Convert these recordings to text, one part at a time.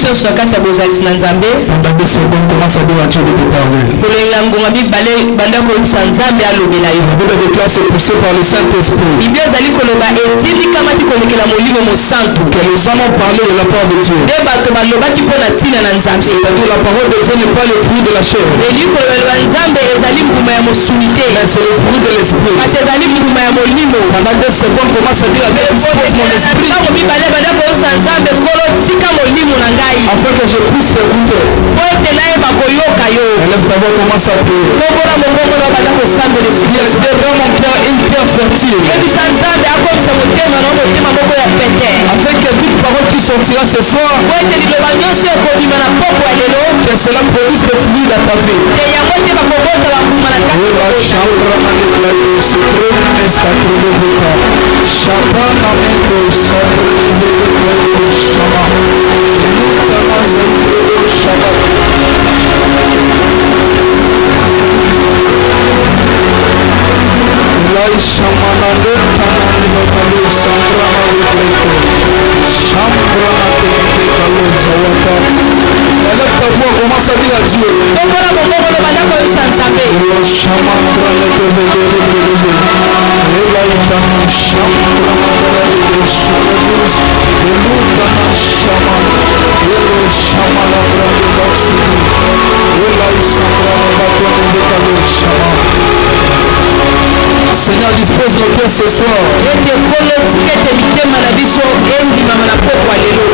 sens na kati ya bozalisi na Nzambe. Pendant 2 secondes, commence à dire à Dieu de te parler. Kolonga ngoma bibale banda ko yisa Nzambe alobela yo. La Bible déclare c'est poussé par le Saint-Esprit. Biblia zali koloba etili kama ti kolekela molimo mosantu. Que les hommes ont parlé de la part de Dieu. De bato balobaki pona tina na Nzambe. C'est-à-dire la parole de Dieu n'est pas le fruit de la chair. Eli koloba Nzambe ezali mbuma ya mosunite. Mais c'est le fruit de l'esprit. Parce ezali mbuma ya molimo. Pendant 2 secondes, commence à dire à Dieu, dispose mon esprit. Tango bibale banda ko yisa Nzambe kolo tika molimo na ngai. Afin que je puisse t'écouter. Po ete naye bakoyoka yo. Élève ta voix, commence à prier. Tobola mongongo na banda ko sambela Il sika. est vraiment une pierre fertile. Yebisa Nzambe akomisa motema na motema moko ya pete. Afin que toute parole qui sortira ce soir, Po ete liloba nyonso ekobima na poko ya lelo. que cela produise des fruits dans ta vie. Te yango te bakobota bambuma na kati ya Élève ta voix, commence à dire à Dieu. Tobola mongongo na banda ko yisa Nzambe. Seigneur, dispose nos cœurs ce soir. Ete kolo tikete mitema na biso endimama na poko ya lelo.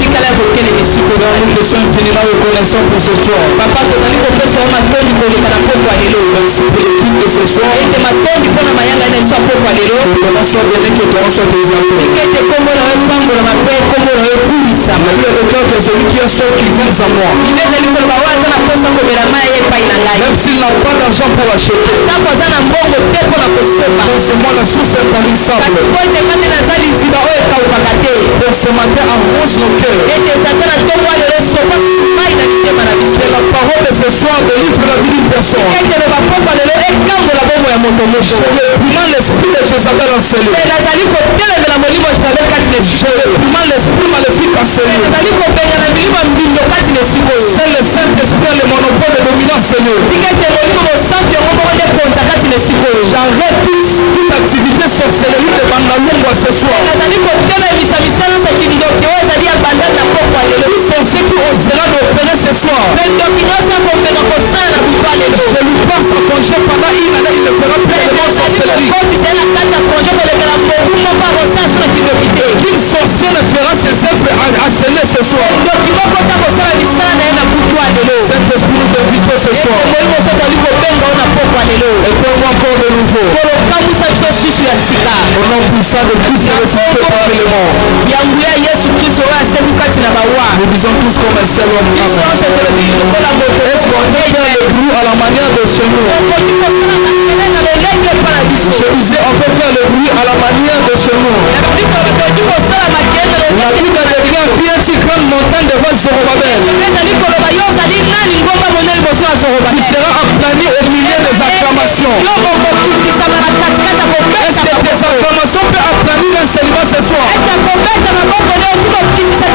Tikala kokele misiko na Nous te sommes infiniment reconnaissants pour ce soir. papa tozali kopesa yo matondi koleka na poko ya lelo. Merci pour l'équipe de ce soir. Ete matondi mpona mayanga na biso ya poko ya lelo. Que ton nom soit béni, que ton nom soit exalté. Tikete kombo na yo pambola mabe kombo na yo kumisama. La Bible déclare que celui qui a soif, qu'il vienne à moi. Bible ezali koloba oyo aza na posa komela mai epai na ngai. Même s'il n'a pas d'argent pour l'acheter. Ntango aza na mbongo te mpona kosopa. Versez-moi la source intarissable. kasi po ete kati naza liziba oyo ekawukaka te. Pour ce matin, arrose nos cœurs. Ete tata na ntongo ya lelo sopa mai na mitema na biso. Que la parole de ce soir délivre la vie d'une personne. Ete loba poko ya lelo ekambola bombo ya moto moko. Je réprimande l'esprit de Jézabel encelé. Te nazali kotelemela molimo ya Jezabel kati na Je esika oyo. réprimande l'esprit maléfique encelé. Nazali kobengana milimo ya mbindo kati na esika oyo. C'est le Saint-Esprit a le monopole de dominance en eux. tika ete molimo mosantu yango moko nde konza kati na esika oyo. J'arrête toute activité sorcellerie de Bandalungwa ce soir. nazali kotelemisa misala nyonso kindoki oyo ezali ya banda na poko ya lelo. Tout sorcier qui osera d'opérer ce soir. me ndoki nyonso akobenga kosala na butu ya lelo. Je lui passe en congé pendant une année, il ne fera plus de mon sorcellerie. kotisela na kati ya konje kolekela mobu moko akosala so na kindoki te. Qu'un sorcier ne fera ses œuvres à sceller ce soir. ndoki moko ta kosala misala na ye na butu ya lelo. Saint-Esprit nous invite ce soir. molimo so toli kobenga oyo na poko ya lelo. Et pour encore de nouveau. kolokamwisa biso susu ya sika. Au nom puissant de Christ ressuscité parmi les morts. yango ya yesu kristo oyo asebi kati na bawa. Nous disons tous comme un seul homme. biso nyonso tolobi lokola moto. Est-ce qu'on peut faire le bruit à la manière de chez nous? okoki kosala makele na lolenge epa na biso. Je disais, on peut faire le bruit à la manière de chez nous. tokoki kosala makele na La Bible déclare qu'il y a une grande montagne devant Zorobabel. ezali koloba yo ozali nani ngomba monene liboso ya Tu zorobabel. seras aplani au milieu des acclamations. yo okokisama na katikati ya Est-ce que tes acclamations peuvent aplanir un célibat ce soir? kobeta maboko ne oki kokitisa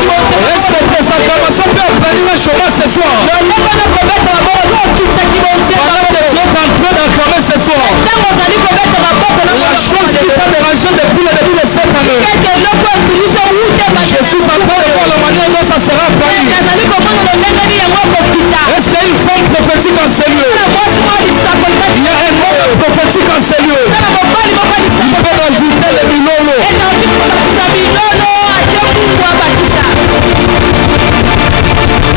Est-ce que tes acclamations peuvent aplanir un chômage ce soir? lolongo na kobeta maboko ne okitisa kibontia. Pendant que tu es en train d'acclamer ce soir, ntango ozali kobeta maboko na la chose qui t'a dérangé depuis le début de cette année, keke eloko etumisha wute je suis en train de voir la manière dont ça sera aplani. nazali komona lolenge ni yango okokita. Est-ce qu'il y a une forme prophétique en ces lieux? na mwasi moko lisakoli kati Il y a un homme prophétique en ces lieux. na mobali moko Il lisakoli peut rajouter les binômes. etaoki kolakisa bilolo atie mungu abakisa.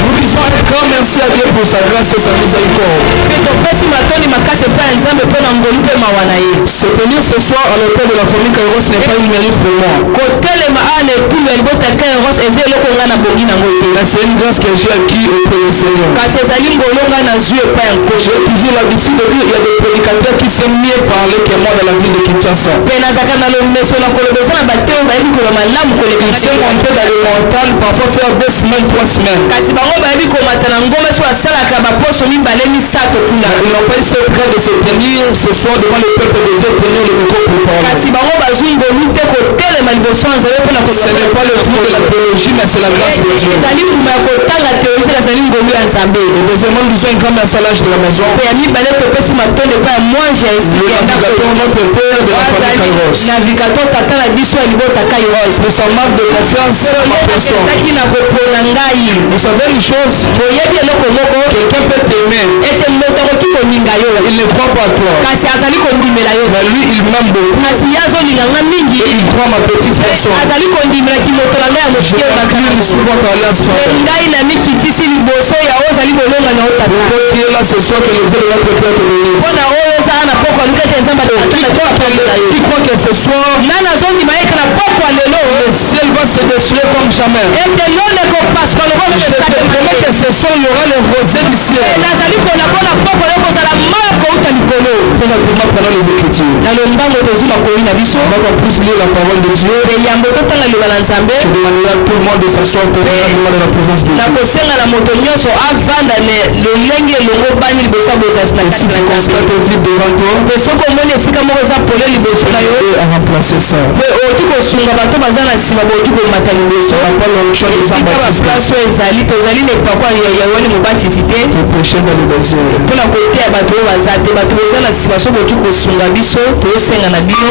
Nous disons un grand merci à Dieu pour sa grâce et sa miséricorde. mpe topesi matoni makasi epai ya nzambe mpo na ngolu mpe mawa na ye. Se tenir ce soir à l'hôtel de la famille Kairos n'est pas une mérite pour moi. kotelema awa na ekulu ya libota ya kairos eza eloko nga na bongi nango te. Mais c'est une grâce que j'ai acquis auprès du Seigneur. kasi ezali ngolo nga nazwi epai ya nkolo. J'ai toujours l'habitude de dire il y a des prédicateurs qui savent mieux parler que moi dans la ville de Kinshasa. mpe nazalaka na lomeso na koloba eza na bato oyo bayebi koloba malamu koleka Ils sont montés dans les montagnes, parfois faire 2 semaines, 3 semaines. kasi bango bayebi komata na ngomba so basalaka baposo mibale misato kuna. Ils n'ont pas eu ce grâce de se tenir ce soir devant le peuple de Dieu, tenir le micro pour parler. kasi bango bazwi ngolu te kotelema liboso ya nzambe mpona Ce n'est pas le fruit de la théologie. mais c'est la grâce de Dieu. ezali mbuma ya kotanga théologie ezali ngolu ya nzambe. Et deuxièmement, nous avons un grand massage de la maison. mpe ya mibale topesi matondo epai ya mwanje ya esika Le ya ndako. navigateur, notre père de la famille Kairos. navigateur tata na biso ya libota Kairos. Pour sa marque de confiance en ma personne. ezaki na kopona ngai. Vous savez une chose, boyebi eloko moko quelqu'un peut t'aimer, ete moto akoki koninga yo il ne croit pas à toi. kasi azali kondimela yo. Mais lui, il m'aime beaucoup. kasi ye azolinganga mingi. Et il croit ma petite personne. azali kondimela kimoto na ngai ya Je mokie m'incline souvent à l'alliance frère. ngai na mikitisi liboso ya oyo ozali bolonga na otata. Qui est là ce soir, que le Dieu de notre Père te bénisse. mpona oyo ozala na pokwa luka ete nzambe Qui croit que ce soir, nani azondima yeke na pokwa lelo le ciel va se déchirer comme jamais. ete lone kopasuka lokola Je te promets que ce soir, il y aura les rosées du ciel. nazali kona mpona pokwa yo kozala mai kouta likolo. Pour pendant les Écritures. na lombango tozwi makoli na biso On va plus lire la parole de Dieu. eyambo totanga liloba na nzambe. Je demanderai à tout le monde de s'asseoir pour regarder dans la présence de Dieu. nakosenga na moto nyonso avanda lolenge elongo bani liboso ya bozasi na Et si kati tu na constates nzambe. un vide devant toi, mpe soki omoni esika moko eza pole liboso na yo et à remplacer ça. mpe okoki kosunga bato baza na nsima bokoki komata liboso. On n'a pas l'onction de esika Jean-Baptiste baplace oyo ezali tozali na epakwa ya yohane mobatisi te pour prêcher dans le désert. mpona koteya bato oyo baza te. bato boza na nsima so bokoki kosunga biso toyosenga na bino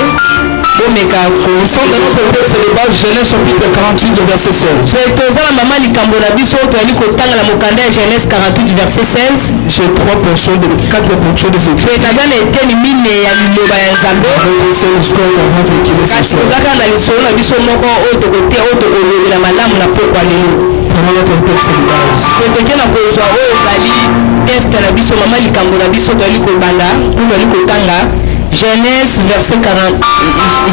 bomeka Nous sommes dans notre texte de base, Genèse chapitre 48, verset 16. toza na mama likambo na biso toyali kotanga na mokanda ya Genèse 48 verset 16. J'ai quatre portions de ce mpe Christ. naza na eteni mine ya liloba ya nzambe. C'est l'histoire qu'on va véhiculer ce kasi soir. toza kaka na lisolo na biso moko oyo tokoteya oyo tokolobela malamu na pokwa lelo. Pendant notre texte de base. mpe toke na kozwa oyo ezali teste na biso mama likambo na biso toyali kobanda to toyali kotanga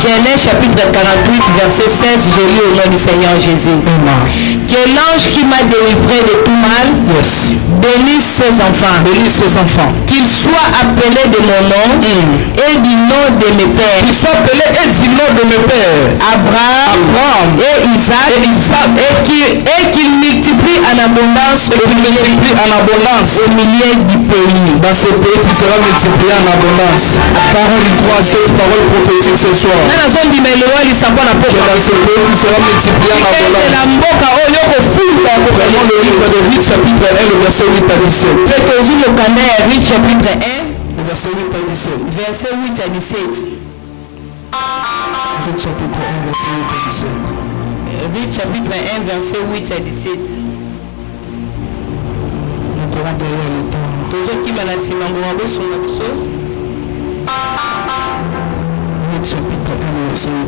Genèse chapitre 48 verset 16. Je lis au nom du Seigneur Jésus. Amen. Que l'ange qui m'a délivré de tout mal Yes. bénisse ses enfants. Bénisse ses enfants. Qu'ils soient appelés de mon nom et du nom de mes pères. Qu'ils soient appelés et du nom de mes pères. Abraham et Isaac. Et qu'ils multiplient en abondance. Et qu'ils multiplient en abondance. Au milieu du pays. Dans ce pays, tu seras multiplié en abondance. Parole, il faut cette parole prophétique ce soir. Que dans ce pays, tu seras multiplié en abondance. Prenons le livre de Ruth, chapitre 1, le verset 8 à 17. Ruth chapitre 1. Le verset 8 à 17. Verset 8 à 17. Ruth chapitre 1, verset 8 à 17. Ruth chapitre 1, verset 8 à 17. Nous courons derrière le temps. Ruth chapitre 1, le verset 8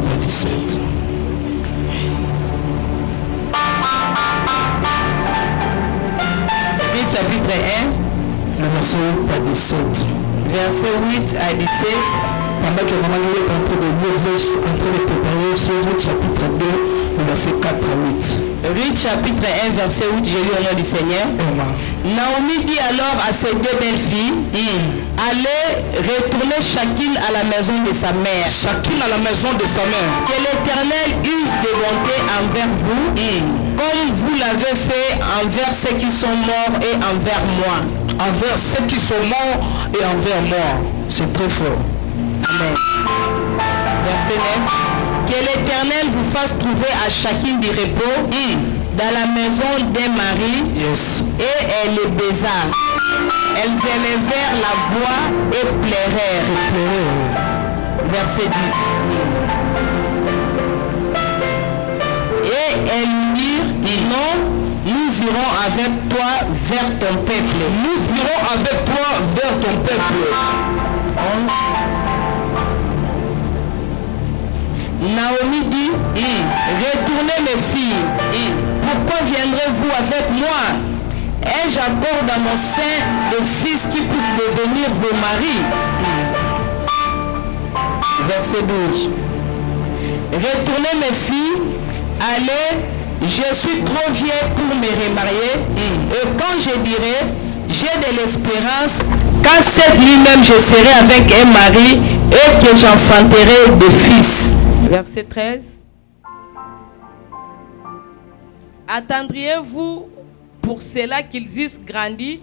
à 17. Ruth chapitre 1. Le verset 8 à 17. Verset 8 à 17. Pendant que maman est en train de lire, vous êtes en train de préparer sur Ruth chapitre 2, le verset 4 à 8. Ruth chapitre 1, verset 8, je lis au nom du Seigneur. Amen. Naomi dit alors à ses deux belles filles, allez retourner chacune à la maison de sa mère. Chacune à la maison de sa mère. Que l'Éternel use de bonté envers vous, comme vous l'avez fait envers ceux qui sont morts et envers moi. Envers ceux qui sont morts et envers moi. C'est très fort. Amen. Verset 9. Que l'Éternel vous fasse trouver à chacune du repos dans la maison des maris. Yes. Et elle les baisa. Elles élevèrent la voix et pleurèrent. Verset 10. Et elles lui dirent, non, nous irons avec toi vers ton peuple. Nous irons avec toi vers ton peuple. 11. Naomi dit, retournez mes filles, pourquoi viendrez-vous avec moi? Ai-je encore dans mon sein des fils qui puissent devenir vos maris? Verset 12. Retournez mes filles, allez, je suis trop vieille pour me remarier, et quand je dirai, j'ai de l'espérance, qu'à cette nuit même je serai avec un mari et que j'enfanterai des fils. Verset 13. Attendriez-vous pour cela qu'ils eussent grandi?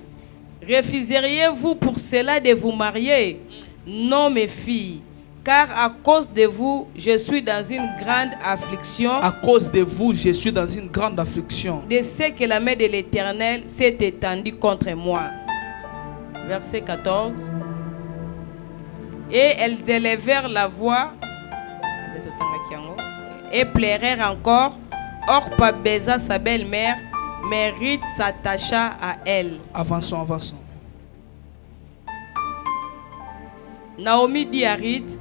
Refuseriez-vous pour cela de vous marier? Non, mes filles, Car à cause de vous, je suis dans une grande affliction. À cause de vous, je suis dans une grande affliction. De ce que la main de l'Éternel s'est étendue contre moi. Verset 14. Et elles élevèrent la voix et pleurèrent encore. Orpa baisa sa belle-mère, mais Ruth s'attacha à elle. Avançons, avançons. Naomi dit à Ruth,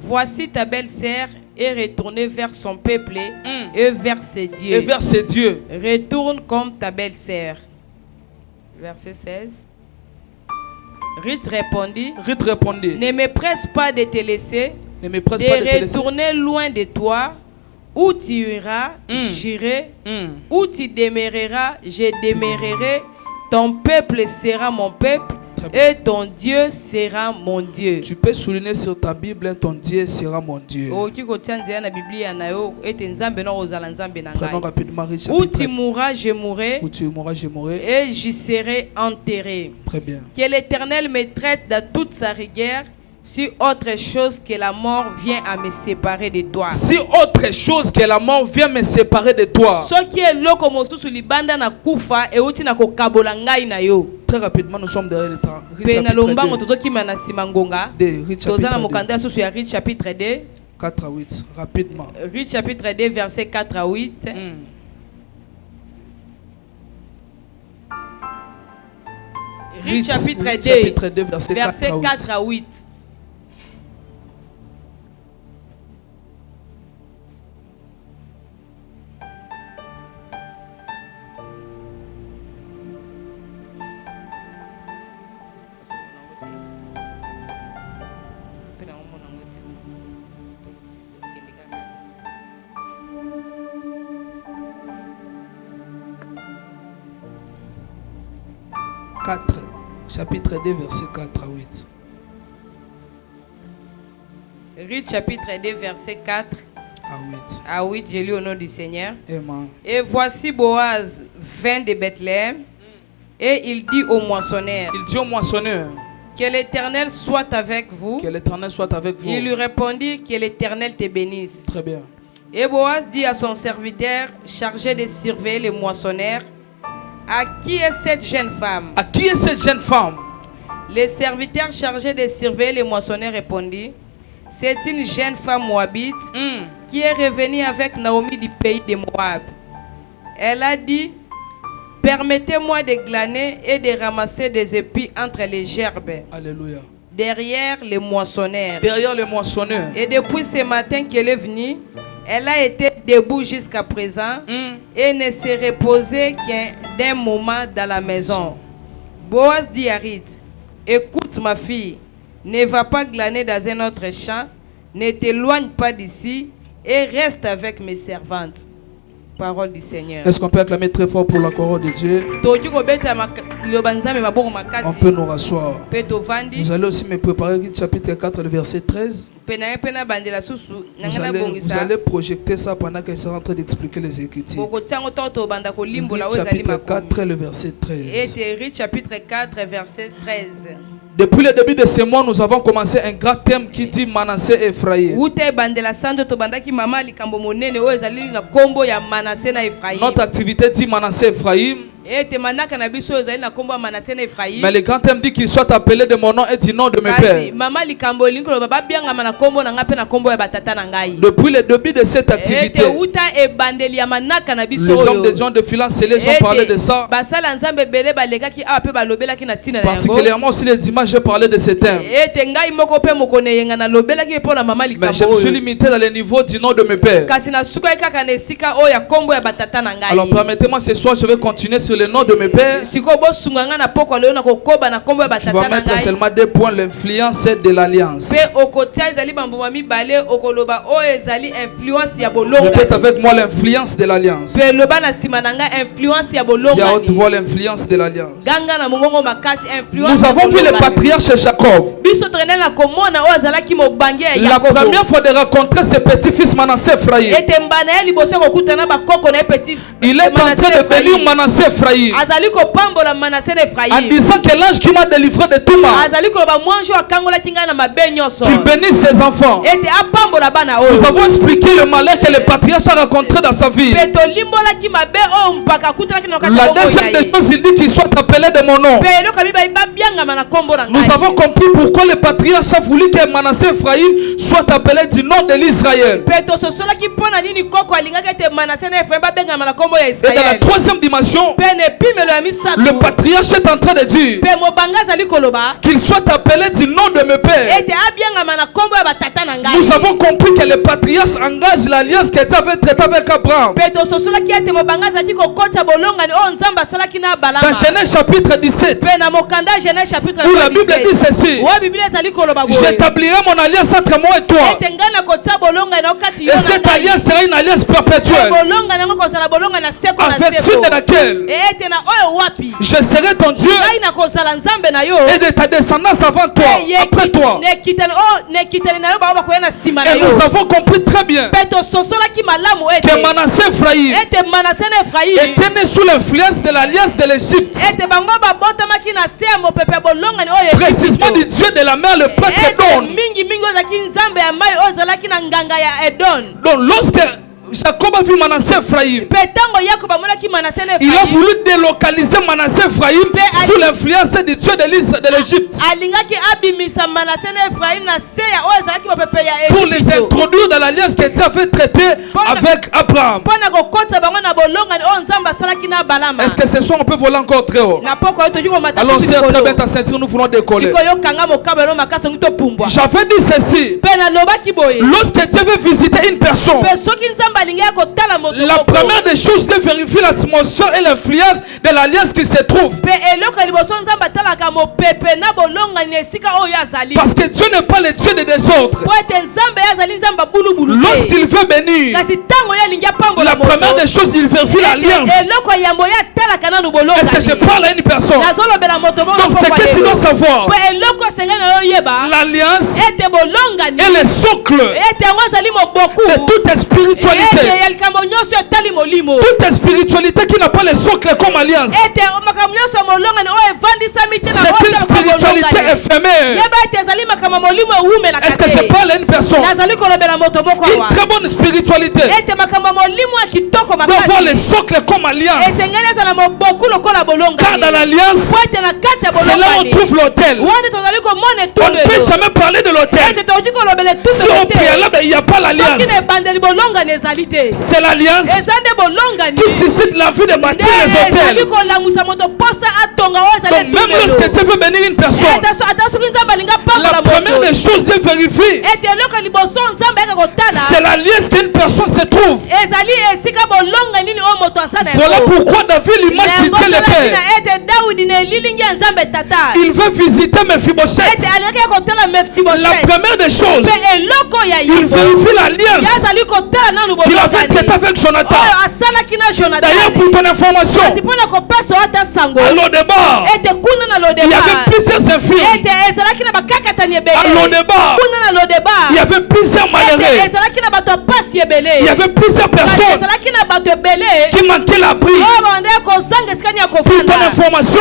voici ta belle-sœur est retournée vers son peuple et vers ses dieux. Et vers ses dieux. Retourne comme ta belle-sœur. Verset 16. Ruth répondit, ne me presse pas de te laisser, de retourner loin de toi. Où tu iras, j'irai. Où tu demeureras, je demeurerai. Ton peuple sera mon peuple et ton Dieu sera mon Dieu. Tu peux souligner sur ta Bible, ton Dieu sera mon Dieu. Prenons rapidement Riche Où tu mourras, je mourrai. Où tu mourras, je mourrai. Et j'y serai enterré. Très bien. Que l'Éternel me traite de toute sa rigueur. Si autre chose que la mort vient à me séparer de toi. Si autre chose que la mort vient me séparer de toi. Très rapidement, nous sommes derrière le temps. Riche chapitre 2. 4 à 8. Rapidement. Riche chapitre 2, verset 4 à 8. Riche chapitre 2, verset 4 à 8. Chapitre 2, verset 4 à 8. Ruth chapitre 2, verset 4 à 8. Je lis au nom du Seigneur. Amen. Et voici Boaz vint de Bethléem et il dit au moissonneur. Que l'Éternel soit avec vous. Que l'Éternel soit avec vous. Il lui répondit, que l'Éternel te bénisse. Très bien. Et Boaz dit à son serviteur chargé de surveiller les moissonneurs, à qui est cette jeune femme? À qui est cette jeune femme? Le serviteur chargé de surveiller les moissonneurs répondit, c'est une jeune femme moabite qui est revenue avec Naomi du pays de Moab. Elle a dit, permettez-moi de glaner et de ramasser des épis entre les gerbes. Alléluia. Derrière les moissonneurs. Derrière les moissonneurs. Et depuis ce matin qu'elle est venue, elle a été debout jusqu'à présent et ne s'est reposée qu'un moment dans la maison. Boaz dit à Ruth, écoute ma fille, ne va pas glaner dans un autre champ, ne t'éloigne pas d'ici et reste avec mes servantes. Parole du Seigneur. Est-ce qu'on peut acclamer très fort pour la parole de Dieu? On peut nous rasseoir. Vous allez aussi me préparer le chapitre 4, le verset 13. Vous allez projeter ça pendant qu'elle sera en train d'expliquer les Écritures. Chapitre 4, le verset 13. Chapitre 4, verset 13. Depuis le début de ce mois, nous avons commencé un grand thème qui dit Manassé et Ephraïm. Notre activité dit Manassé et Ephraïm. Mais le grand thème dit qu'il soit appelé de mon nom et du nom de mes pères. Depuis le début de cette activité, les hommes des gens de Philancé ont parlé de ça. Particulièrement aussi les dimanches, j'ai parlé de ce thème. Mais je me suis limité dans le niveau du nom de mes pères. Alors permettez-moi ce soir, je vais continuer sur le nom de mes pères. Tu vas mettre seulement 2 points, l'influence de l'alliance. Répète avec moi l'influence de l'alliance. Dis à haute voix l'influence de l'alliance. Nous avons vu le patriarche Jacob. La première fois de rencontrer ses petits-fils Manassé et Ephraïm. Il est en train de bénir Manassé et Ephraïm. d'Ephraïm. Azali ko pambola Manassé d'Ephraïm. En disant que l'ange qui m'a délivré de tout mal, Azali ko ba mwanjo akangola kinga na mabe nyonso. qu'il bénisse ses enfants. Ete apambola bana oyo. Nous avons expliqué le malheur que le patriarche a rencontré dans sa vie. Peto limbola ki mabe o mpaka kutana kina kata. La deuxième des choses, il dit qu'il soit appelé de mon nom. Pero kabiba iba bianga mana kombo na ngai. Nous avons compris pourquoi le patriarche a voulu que Manassé Ephraïm soit appelé du nom de l'Israël. Peto sosola ki pona nini koko alinga kete Manassé Ephraïm ba benga mana kombo ya Et dans la Israël. troisième dimension, le patriarche est en train de dire qu'il soit appelé du nom de mes pères. Nous avons compris que le patriarche engage l'alliance que Dieu avait traitée avec Abraham. Dans Genèse chapitre 17, où la Bible dit ceci: j'établirai mon alliance entre moi et toi, et cette alliance sera une alliance perpétuelle, avec de laquelle je serai ton Dieu et de ta descendance avant toi, après toi. Et nous avons compris très bien que Manassé Ephraïm était né sous l'influence de l'alliance de l'Égypte, précisément du Dieu de la mer, le prêtre Édon. Donc lorsque Jacob a vu Manassé Ephraïm, il a voulu délocaliser Manassé Ephraïm sous l'influence du Dieu de l'Égypte, pour les introduire dans l'alliance que Dieu avait traitée avec Abraham. Est-ce que ce soir on peut voler encore très haut? Alors c'est très bien ta ceinture, nous voulons décoller. J'avais dit ceci: lorsque Dieu veut visiter une personne, la première des choses de vérifier l'atmosphère et l'influence de l'alliance qui se trouve. Parce que Dieu n'est pas le Dieu des désordres. Lorsqu'il veut bénir, la première des choses, il vérifie l'alliance. Est-ce que je parle à une personne? Donc ce que tu dois savoir, l'alliance est le socle de toute spiritualité. Toute spiritualité qui n'a pas le socle comme alliance, c'est une spiritualité éphémère. Est-ce que je parle à une personne? Une très bonne spiritualité doit avoir le socle comme alliance. Car dans l'alliance, c'est là où on trouve l'autel. On ne peut jamais parler de l'autel si au préalable il n'y a pas l'alliance. C'est l'alliance qui suscite la vie de bâtir les hôtels. Donc même lorsque tu veux bénir une personne, la première des choses de vérifier, c'est l'alliance qu'une personne se trouve. Voilà pourquoi David lui marche le père. Il veut visiter Mephibosheth. La première des choses, il vérifie l'alliance qu'il avait traité avec Jonathan. D'ailleurs, pour ton information, à Lodébar, il y avait plusieurs infirmes. À Lodébar, il y avait plusieurs malheureux. Il y avait plusieurs personnes qui manquaient l'abri. Pour ton information,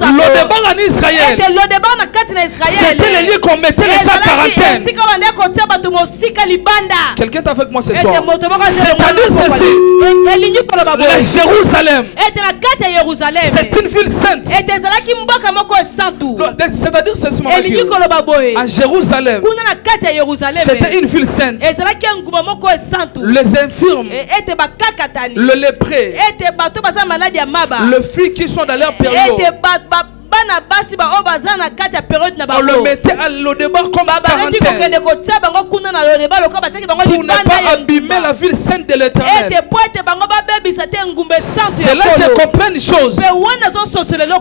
Lodébar en Israël, c'était le lieu qu'on mettait les gens à quarantaine. Quelqu'un est avec moi ce soir? C'est-à-dire ceci: Jérusalem, c'est une ville sainte. C'est-à-dire ceci, à Jérusalem, c'était une ville sainte. Les infirmes, le lépreux, le filles qui sont dans leur période, on le mettait à Lodébar comme quarantaine pour ne pas abîmer la ville sainte de l'Éternel. C'est là que je comprends une chose: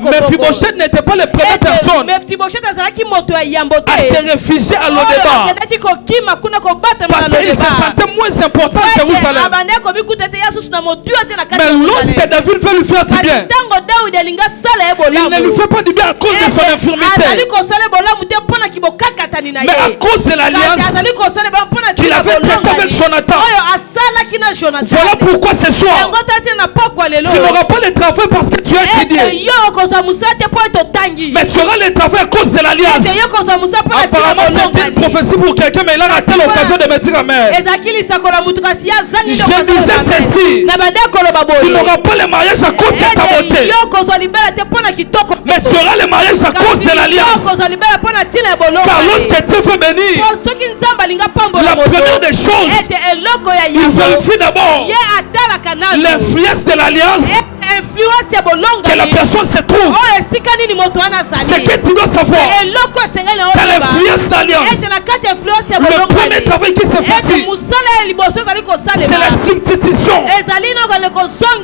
Mephibosheth n'était pas la première personne à se réfugier à Lodébar, parce qu'il se sentait moins important que Jérusalem. Mais lorsque David veut lui faire du bien, il ne lui fait pas du bien à cause de son infirmité, mais à cause de l'alliance qu'il avait traitée avec Jonathan. Voilà pourquoi ce soir, Tu n'auras pas le travail parce que tu as étudié. Mais tu auras le travail à cause de l'alliance. Apparemment, c'était une prophétie pour quelqu'un, mais il a raté l'occasion de me dire amen. Je disais ceci. Tu n'auras pas le mariage à cause de ta beauté. Mais tu auras le mariage à cause de l'alliance. Car lorsque Dieu veut bénir, la première des choses, il vérifie d'abord l'influence de l'alliance. Que la personne se trouve. Ce que tu dois savoir, t'as l'influence d'alliance. Le premier travail qui se fait, c'est la substitution.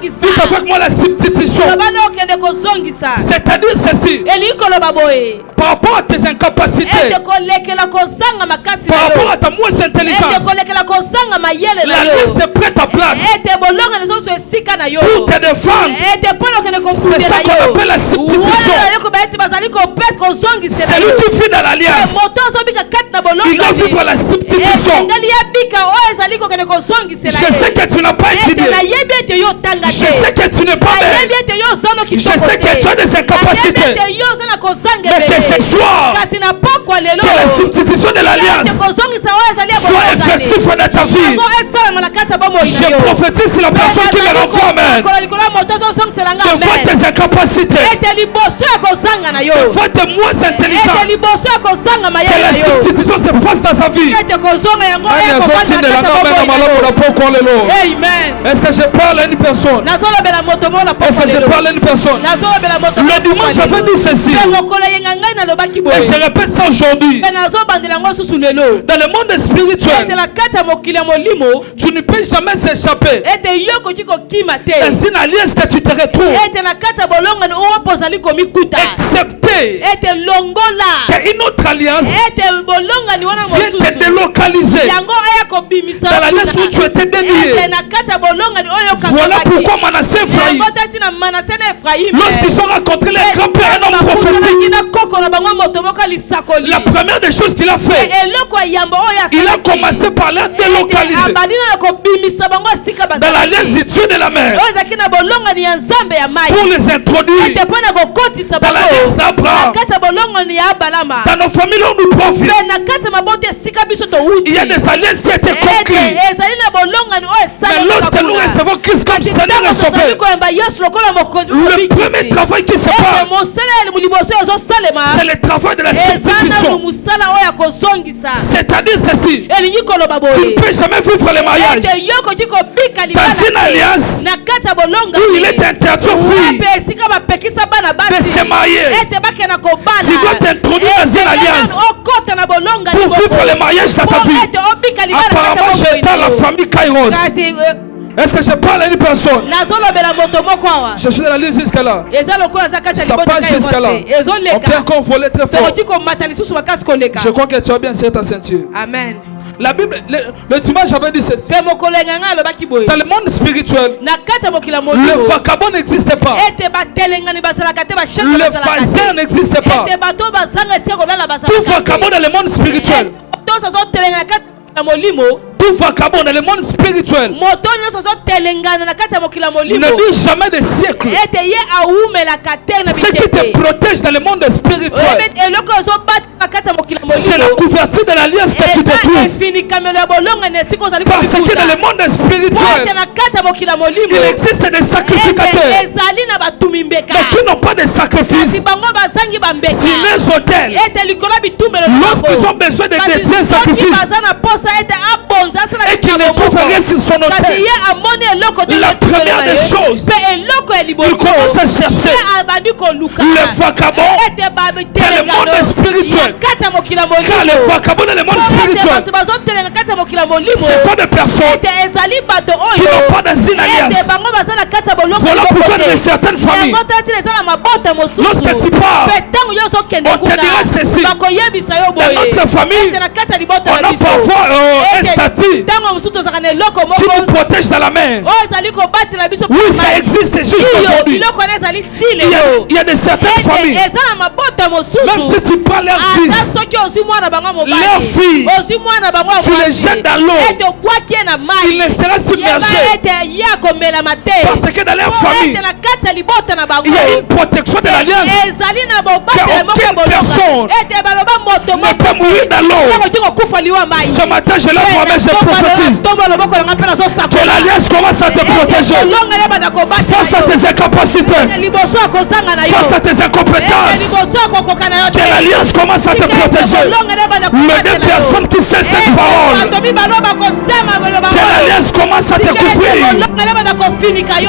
Dites avec moi la substitution. C'est-à-dire ceci. Par rapport à tes incapacités, par rapport à ta mauvaise intelligence, l'alliance est prête à place pour te défendre. C'est ça qu'on appelle la substitution. C'est lui qui vit dans l'alliance. Il doit vivre la substitution. Je sais que tu n'as pas étudié. Je sais que tu n'es pas belle. Je sais que tu as des incapacités. Mais que ce soir, que la substitution de l'alliance soit effective dans ta vie. Je prophétise sur la personne qui me renvoie. Amen. Devant tes incapacités, devant tes moins intelligents, que la substitution se passe dans sa vie. Amen. Est-ce que je parle à une personne? Est-ce que je parle à une personne? Le dimanche, j'avais dit ceci. Et je répète ça aujourd'hui. Dans le monde spirituel, tu ne peux jamais s'échapper. Dans une alliance que tu te retrouves. Excepté qu'une autre alliance vient te délocaliser dans l'alliance où tu étais dénié. Voilà pourquoi Manassé et Ephraïm, lorsqu'ils ont rencontré les grands-pères, un homme prophétique, la première des choses qu'il a fait, il a commencé par les délocaliser dans l'alliance du Dieu de la mer pour les introduire dans l'alliance d'Abraham. Dans nos familles où nous profitons, il y a des alliances qui ont été conclues. Mais lorsque nous recevons Christ comme Seigneur et Sauveur, le premier travail qui se passe, c'est le travail de la substitution. C'est-à-dire ceci. Tu ne peux jamais vivre le mariage dans une alliance où il est interdit aux filles de se marier. Tu dois t'introduire dans une alliance pour vivre le mariage dans ta vie. Apparemment, j'ai dans la famille Kairos. Est-ce que je parle à une personne? Je suis dans la ligne jusqu'à là. Ça passe jusqu'à là. On peut encore voler très fort. Je crois que tu as bien serré ta ceinture. Amen. La Bible, le dimanche, j'avais dit ceci. Dans le monde spirituel, le vagabond n'existe pas. Le pharisien n'existe pas. Tout vagabond dans le monde spirituel, tout vagabond dans le monde spirituel ne dit jamais de siècle. Ce qui te protège dans le monde spirituel, c'est la couverture de l'alliance que tu te trouves. Parce que dans le monde spirituel, il existe des sacrificateurs, mais qui n'ont pas de sacrifice. Si les hôtels, lorsqu'ils ont besoin de dédier un sacrifice et qu'ils ne trouvent rien sur son hôtel, la première des choses, ils commencent à chercher le vagabond dans le monde spirituel. Car le vagabond dans le monde spirituel, ce sont des personnes qui n'ont pas dans une alliance. Voilà pourquoi dans certaines familles, lorsque tu pars, on te dira ceci. Dans notre famille, on a parfois un statut qui nous protège dans la mer. Oui, ça existe juste aujourd'hui. Il y a de certaines familles, même si tu prends leur fils, leur fille, tu les jettes dans l'eau, il ne sera submergé Parce que dans leur famille, il y a une protection de l'alliance. Qu'aucune personne ne peut mourir dans l'eau. Ce matin, je lève ma main, je prophétise que l'alliance commence à te protéger face à tes incapacités, face à tes incompétences. Que l'alliance commence à te protéger. Mais des personnes qui cessent cette parole, que l'alliance commence à te couvrir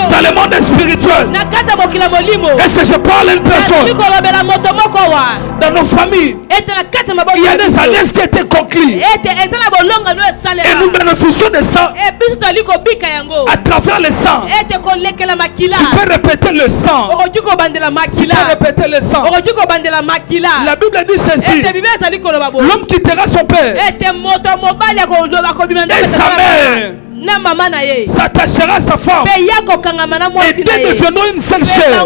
dans le monde spirituel. Est-ce que je parle à une personne? Dans nos familles, il y a des alliances qui ont été conclues et nous bénéficions de ça à travers le sang. Tu peux répéter le sang. Tu peux répéter le sang. La Bible dit ceci: l'homme quittera son père et sa mère, s'attachera à sa femme, et deux deviendront une seule chair.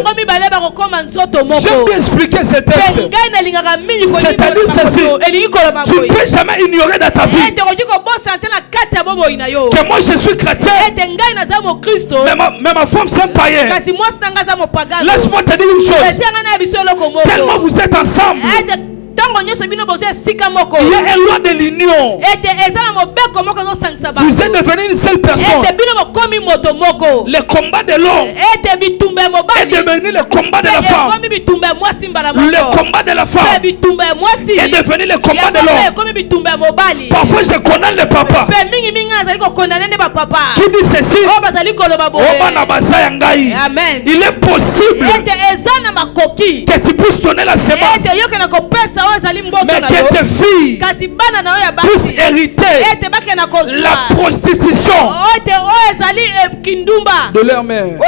J'aime bien expliquer ce texte. C'est-à-dire ceci: tu ne peux jamais ignorer dans ta vie que moi je suis chrétien, mais ma femme c'est un païen. Laisse-moi te dire une chose: tellement vous êtes ensemble, il y a un loi de l'union. Vous êtes devenu une seule personne. Le combat de l'homme est devenu le combat de la femme. Le combat de la femme est devenu le combat de l'homme. Parfois je condamne le papa qui dit ceci: il est possible que tu puisses donner la semence, mais que tes filles puissent hériter la prostitution de leur mère.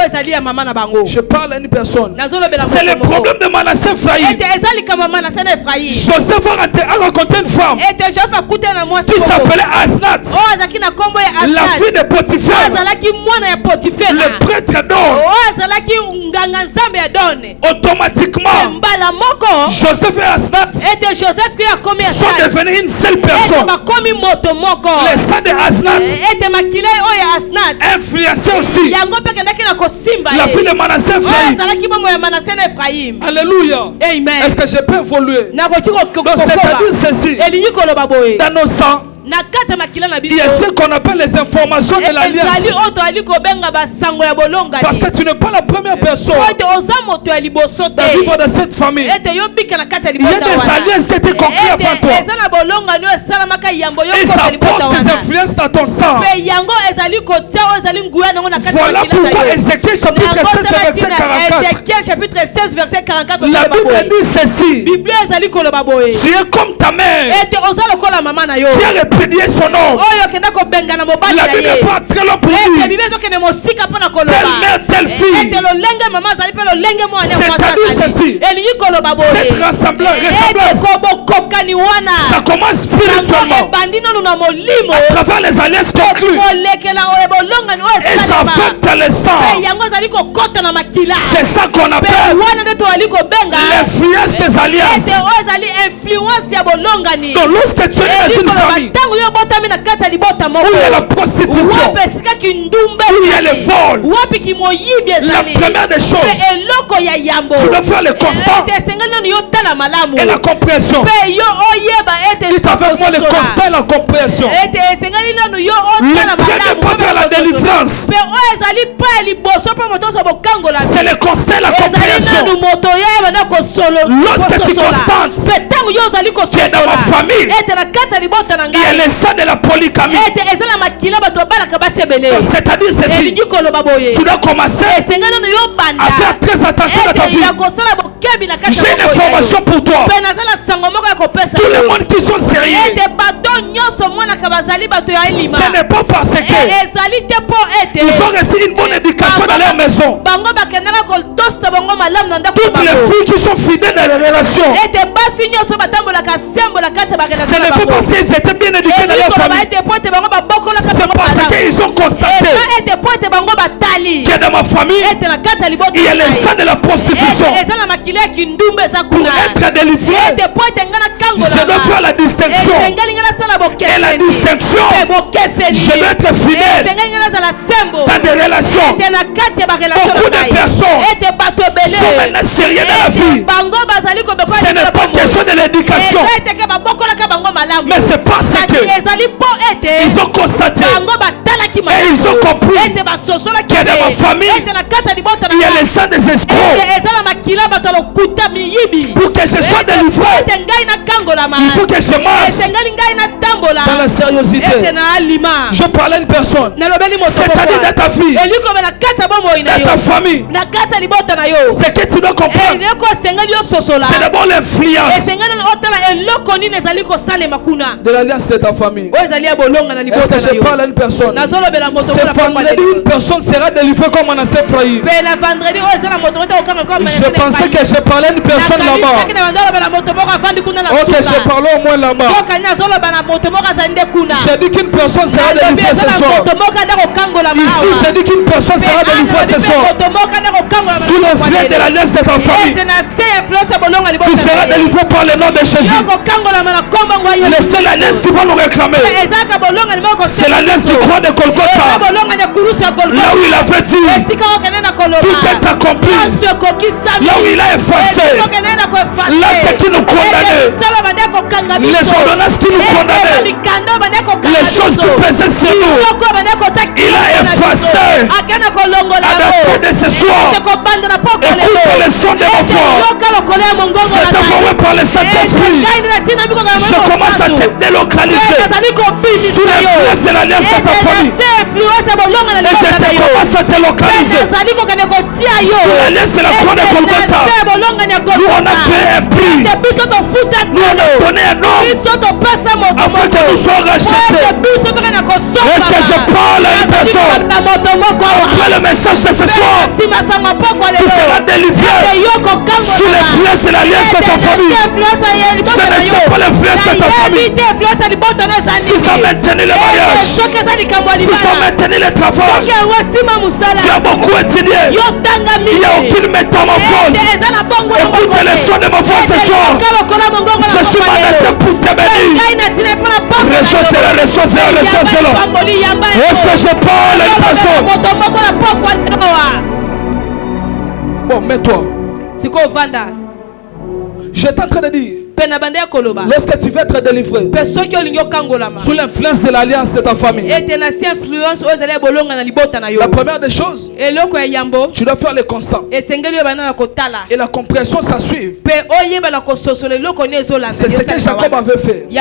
Je parle à une personne. C'est le problème de Manassé Ephraïm. Joseph a rencontré une femme qui s'appelait Asnath, la fille de Potiphar. Le prêtre donne. Automatiquement, Joseph et Asnath sont devenus une seule personne. Le sang de Asnath influencé aussi la fille de Manassé Ephraïm. Alléluia. Est-ce que je peux évoluer? Donc c'est-à-dire ceci: dans nos sangs, il y a ce qu'on appelle les informations de l'alliance. Parce que tu n'es pas la première personne à vivre dans cette famille. Il y a des alliances qui étaient conclues avant toi. Et ça porte ses influences dans ton sang. Voilà pourquoi Ézéchiel chapitre 16 verset 44. La Bible dit ceci: tu es comme ta mère qui a répédié son nom. La Bible n'est pas très longue pour dire telle mère, telle fille. C'est-à-dire ceci: cette ressemblance, ça commence spirituellement à travers les alliances conclues, et ça affecte le sang. C'est ça qu'on appelle l'influence des alliances. Donc lorsque tu es dans une famille où il y a la prostitution, où il y a le vol, la première des choses, tu dois faire le constat et la compréhension. Dites avec moi le constat et la compréhension. Le premier pas vers la délivrance, c'est le constat et la compréhension. Lorsque tu constates que dans ma famille il y a le sang de la polygamie, c'est-à-dire ceci: tu dois commencer à faire très attention à ta vie. J'ai une information pour toi: tout le monde qui sont sérieux, ce n'est pas parce que ils ont reçu une bonne éducation dans leur maison. Toutes les filles qui sont fidèles dans les relations, ce n'est pas parce qu'ils étaient bien éduqués dans leur famille. C'est parce qu'ils ont constaté que dans ma famille, il y a les sang de la prostitution. Pour être délivré, je dois faire la distinction. Et la distinction, je dois être fidèle dans des relations. Beaucoup de personnes sont maintenant sérieux dans la vie. Ce n'est pas question de l'éducation, mais c'est parce que ils ont constaté et ils ont compris que dans ma famille il y a les sang des escrocs. Pour que je sois délivré, il faut que je marche dans la sérieuxité. Je parle à une personne, c'est-à-dire dans ta vie, dans ta famille. Ce que tu dois comprendre, c'est d'abord l'influence de l'alliance de ta famille. Est-ce que je parle à une personne? C'est vendredi, une personne sera délivrée comme on a fait Ephraïm. Je pensais que je parlais à une personne là-bas. Ok, je parlais au moins là-bas. J'ai dit qu'une personne sera délivrée ce soir. Ici, j'ai dit qu'une personne sera délivrée ce soir. Sous l'influence de l'alliance de ta famille, tu seras délivré par le nom de Jésus. Le seul alliance qui va nous réclamer, c'est l'alliance du croix de Golgotha. Là où il avait dit tout est accompli, là où il a effacé l'acte qui nous condamnait, les ordonnances qui nous condamnaient, les choses qui pesaient sur nous, il a effacé. À dater de ce soir, écoute le son de ma voix, c'est envoyé par le Saint-Esprit. Je commence à te délocaliser sous l'influence de l'alliance de ta famille. Et je te commence à te localiser sous l'alliance de la croix de Golgotha. Nous on a payé un prix, nous on a donné un nom afin que nous soyons rachetés. Est-ce que je parle à une personne? Après le message de ce soir, tu seras délivré sous l'influence de l'alliance de ta famille. Je te laisse pas l'influence de ta famille. Si ça maintenait le mariage, si ça maintenait le travail, tu as beaucoup étudié, il n'y a aucune métamorphose. Écoute le son de ma voix ce soir. Je suis mandaté pour te bénir. Reçois cela. Est-ce que je parle à une personne? Bon, mets-toi. Je suis en train de dire, lorsque tu veux être délivré sous l'influence de l'alliance de ta famille, la première des choses, tu dois faire le constat et la compréhension ça suit. C'est ce que Jacob avait fait. Et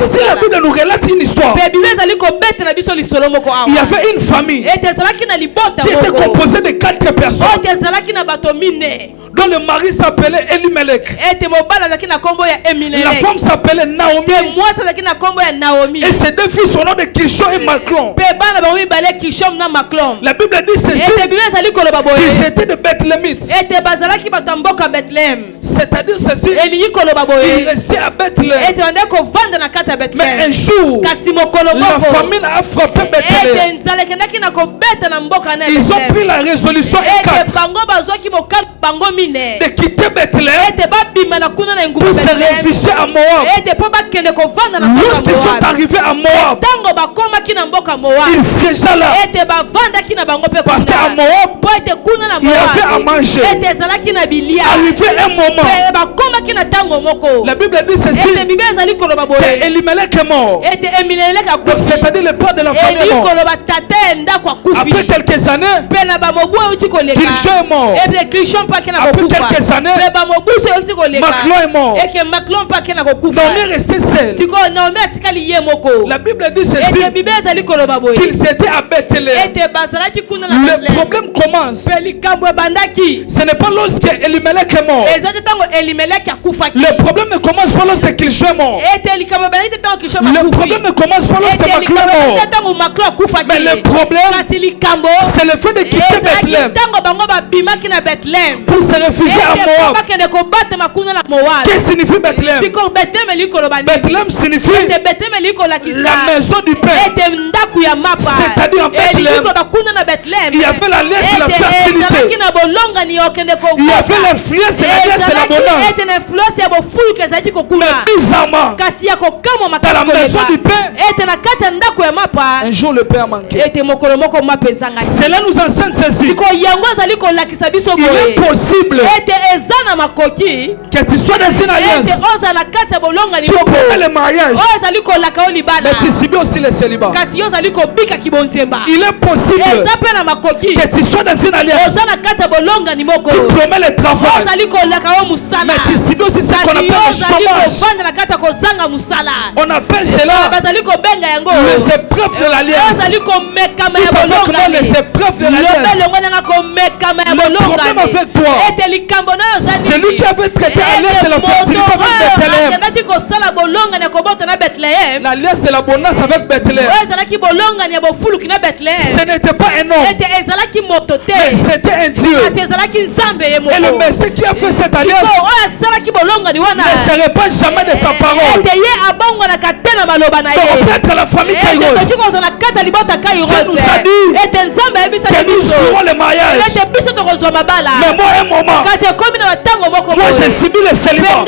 si la Bible nous relate une histoire, il y avait une famille qui était composée de 4 personnes dont le mari s'appelait Elimelech. La femme s'appelait Naomi. Et ses 2 fils sont nom de Kishon et Maclon. La Bible dit ceci, ils étaient de Bethlémites. C'est-à-dire ceci, ils restaient à Bethléem. Mais un jour, la famine a frappé Bethléem. Ils ont pris la résolution de quitter Bethléem pour se réfugier à Moab. Lorsqu'ils sont arrivés à Moab, ils siégea là. Parce qu'à Moab, il y avait à manger. Arrivé un moment, la Bible dit ceci, que Elimelech est mort. C'est-à-dire le père de la famille est mort. Après quelques années, Kishon est mort. Après quelques années, Maclon est mort. Naomi est restée seule. La Bible dit ceci, qu'ils étaient à Bethléem. Le problème commence commence. Ce n'est pas lorsque Elimelech est mort. Le problème ne commence pas lorsqu'il est mort. Le problème ne commence pas lorsque Maclon est mort. Mais le problème, c'est le fait de quitter Bethléem pour se réfugier à Moab. Qu'est-ce que signifie Bethléem? Bethléem signifie la maison du Père. C'est-à-dire en Bethléem, il y avait la liesse de la fertilité. Il y avait l'influence de la liesse de l'abondance. Mais bizarrement, dans la maison du Père, un jour le Père a manqué. Cela nous enseigne ceci. Il est possible que tu sois dans une alliance qui permet le mariage, mais tu subis aussi le célibat. Il est possible que tu sois dans une alliance qui promet le travail, mais tu subis aussi ce qu'on appelle le chômage. On appelle cela les épreuves de l'alliance. Les épreuves de l'alliance. Le problème avec toi, c'est lui qui avait traité l'alliance de la fertilité avec Bethléem. L'alliance de l'abondance avec Bethléem. Ce n'était pas un homme, mais c'était un Dieu. Et le Messie qui a fait cette alliance ne serait pas jamais de sa parole. Donc peut-être la famille Kairos, Dieu nous a dit que nous jouons le mariage. Mais moi un moment, moi j'ai subi le célibat.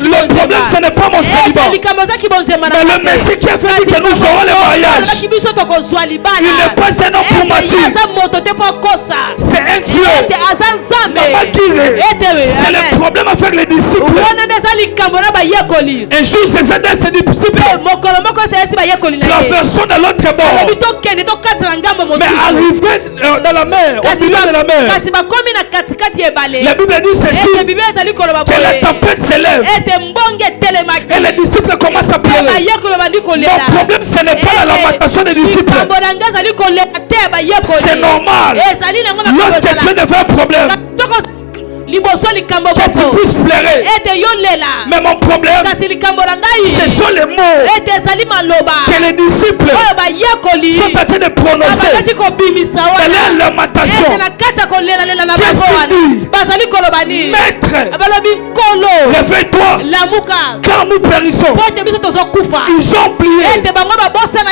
Le problème ce n'est pas mon célibat, mais le Messie qui a fait que nous aurons le mariage. Il n'est pas un homme pour mentir, c'est un Dieu. C'est le problème avec les disciples. Un jour c'est un de ses disciples traversons de l'autre bord, mais arrivé dans la mer, au milieu de la mer, la Bible dit ceci, que la tempête s'élève et les disciples commencent à pleurer. Mon problème ce n'est pas la lamentation des disciples, c'est normal. Lorsque Dieu devait un problème, que tu puisses pleurer. Mais mon problème, ce sont les mots que les disciples sont en train de prononcer dans leur lamentation. Qu'est-ce qu'il dit? Maître, réveille-toi, car nous périssons. Ils ont oublié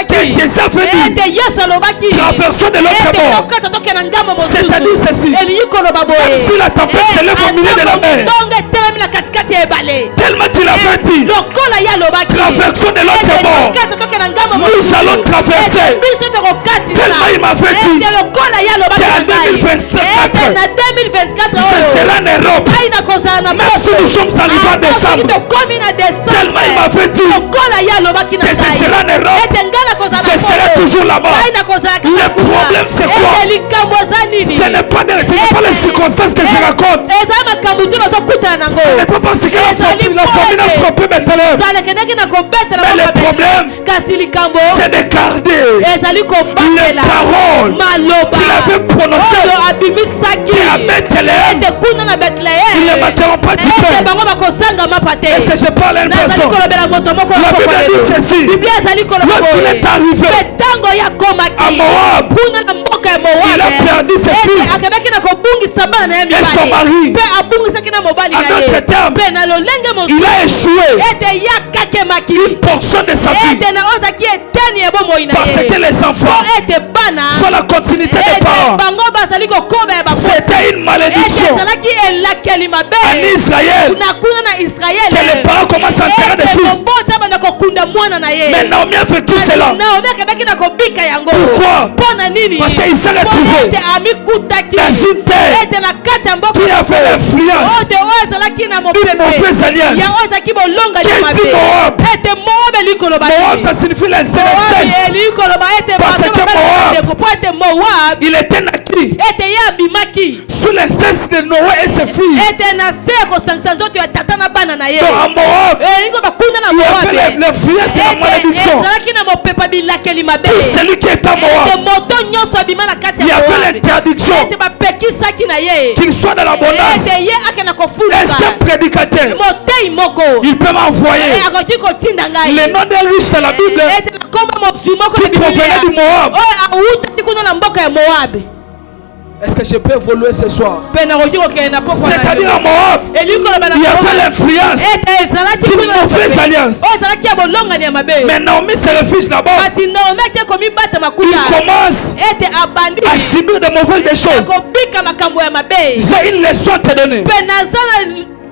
que Jésus avait dit traversons de l'autre bord. C'est-à-dire ceci, même si la tempête s'élève au milieu de la mer, tellement qu'il avait dit traversons de l'autre bord, nous allons traverser. Tellement il m'avait dit qu'en 2024 je serai en Europe, même si nous sommes arrivés en décembre. Tellement il m'avait dit que je serai en Europe, je serai toujours là-bas. Le problème c'est quoi? Ce n'est pas les circonstances que je raconte. Ce n'est pas parce que la famille a frappé Bethléem. Mais le problème, c'est de garder les paroles qu'il avait prononcées à Bethléem. Ils ne manqueront pas du pain. Est-ce que je parle à une personne? La Bible dit ceci, lorsqu'il est arrivé à Moab, il a perdu ses fils et son mari. En d'autres termes, il a échoué une portion de sa vie parce que les enfants sont la continuité des parents. C'était une malédiction en Israël que les parents commencent à enterrer des fils. Mais Naomi a fait tout cela. Pourquoi? Parce qu'il s'est retrouvé dans une terre qui avait l'influence une mauvaise alliance. Qu'est-ce dit Moab? Moab ça signifie la sécheresse. Parce que Moab il était naquit sorti sous les cesses de Noé et ses filles. Donc à Moab, il y avait l'influence de la malédiction. Tout celui qui est à Moab, il y avait l'interdiction qu'il soit dans l'abondance. Est-ce qu'un prédicateur, il peut m'envoyer les noms des riches de la Bible qui provenaient du Moab? Est-ce que je peux évoluer ce soir? C'est-à-dire à Moab, il y avait l'influence d'une mauvaise alliance. Mais Naomi se refuse là-bas. Il commence à subir de mauvaises choses. J'ai une leçon à te donner.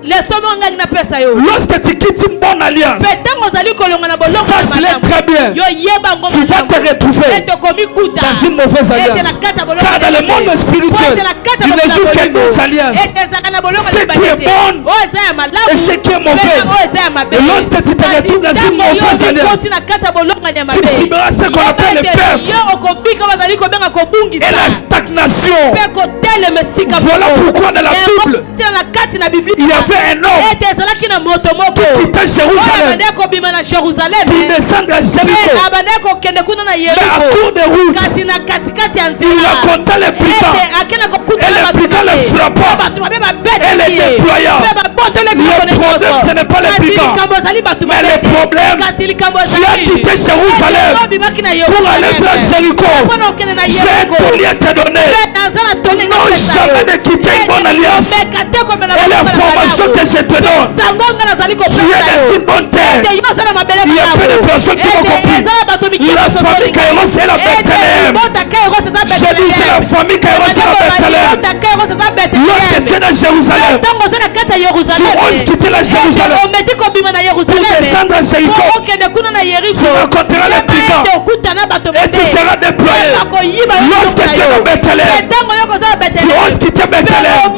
Lorsque tu quittes une bonne alliance, sache-le très bien, tu vas te retrouver dans une mauvaise alliance. Car dans le monde spirituel, il n'existe que deux alliances. Ce qui est bon et ce qui est mauvais. Et lorsque tu te retrouves dans une mauvaise alliance, tu subiras ce qu'on appelle les pertes et la stagnation. Voilà pourquoi dans la Bible, il y avait un homme qui quittait Jérusalem pour descendre à Jéricho. Mais à court de route, il racontait les brigands. Et les brigands le frappaient et les déployaient. Le problème, ce n'est pas les brigands, mais le problème, tu as quitté Jérusalem pour aller vers Jéricho. J'ai un taulier à te donner. Non, jamais de quitter une bonne alliance. Et l'information que je te donne, tu es dans une bonne terre. Il y a peu de personnes qui ont compris. La famille Kairos c'est la Bethléem. Je dis c'est la famille Kairos c'est la Bethléem. Lorsque tu es dans Jérusalem, tu oses quitter la Jérusalem pour descendre à Jéricho. Tu rencontreras les brigands et tu seras déployé. Lorsque tu es dans Bethléem, tu oses quitter Bethléem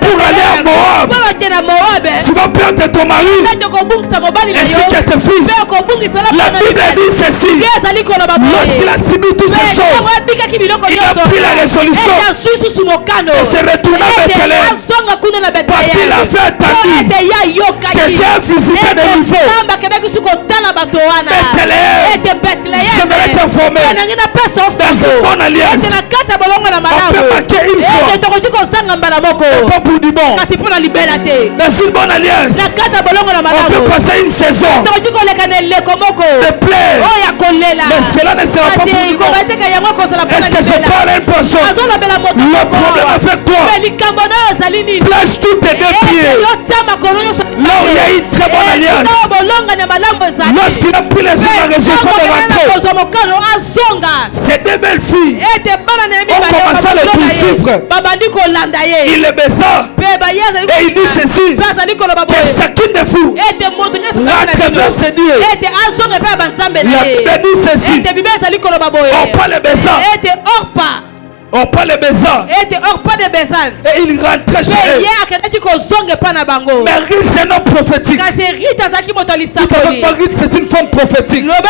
pour aller à Moab. Tu vas perdre ton mari ainsi que tes fils. La Bible dit ceci. Lorsqu'il a subi toutes ces choses, il a pris la résolution et s'est retourné à Bethléem parce qu'il avait attendu que Dieu a visité de nouveau Bethléem. J'aimerais t'informer, dans une bonne alliance, on peut marquer une fois, pas pour du bon. Dans une bonne alliance, on peut passer une saison de plaire, mais cela ne sera pas pour du bon. Est-ce que je parle à une personne? Le problème avec toi, place tous tes deux pieds là où il y a une très bonne alliance. Lorsqu'il a pris la résolution de rentrer, ces deux belles filles ont commencé à le poursuivre. Il les baisa et il dit ceci, que chacune de vous rentre vers ses dieux. La Bible dit ceci, Orpa le baisa. Orpa le baisa et il rentrait chez eux. Mais Ruth c'est un homme prophétique. Ruth c'est une femme prophétique. La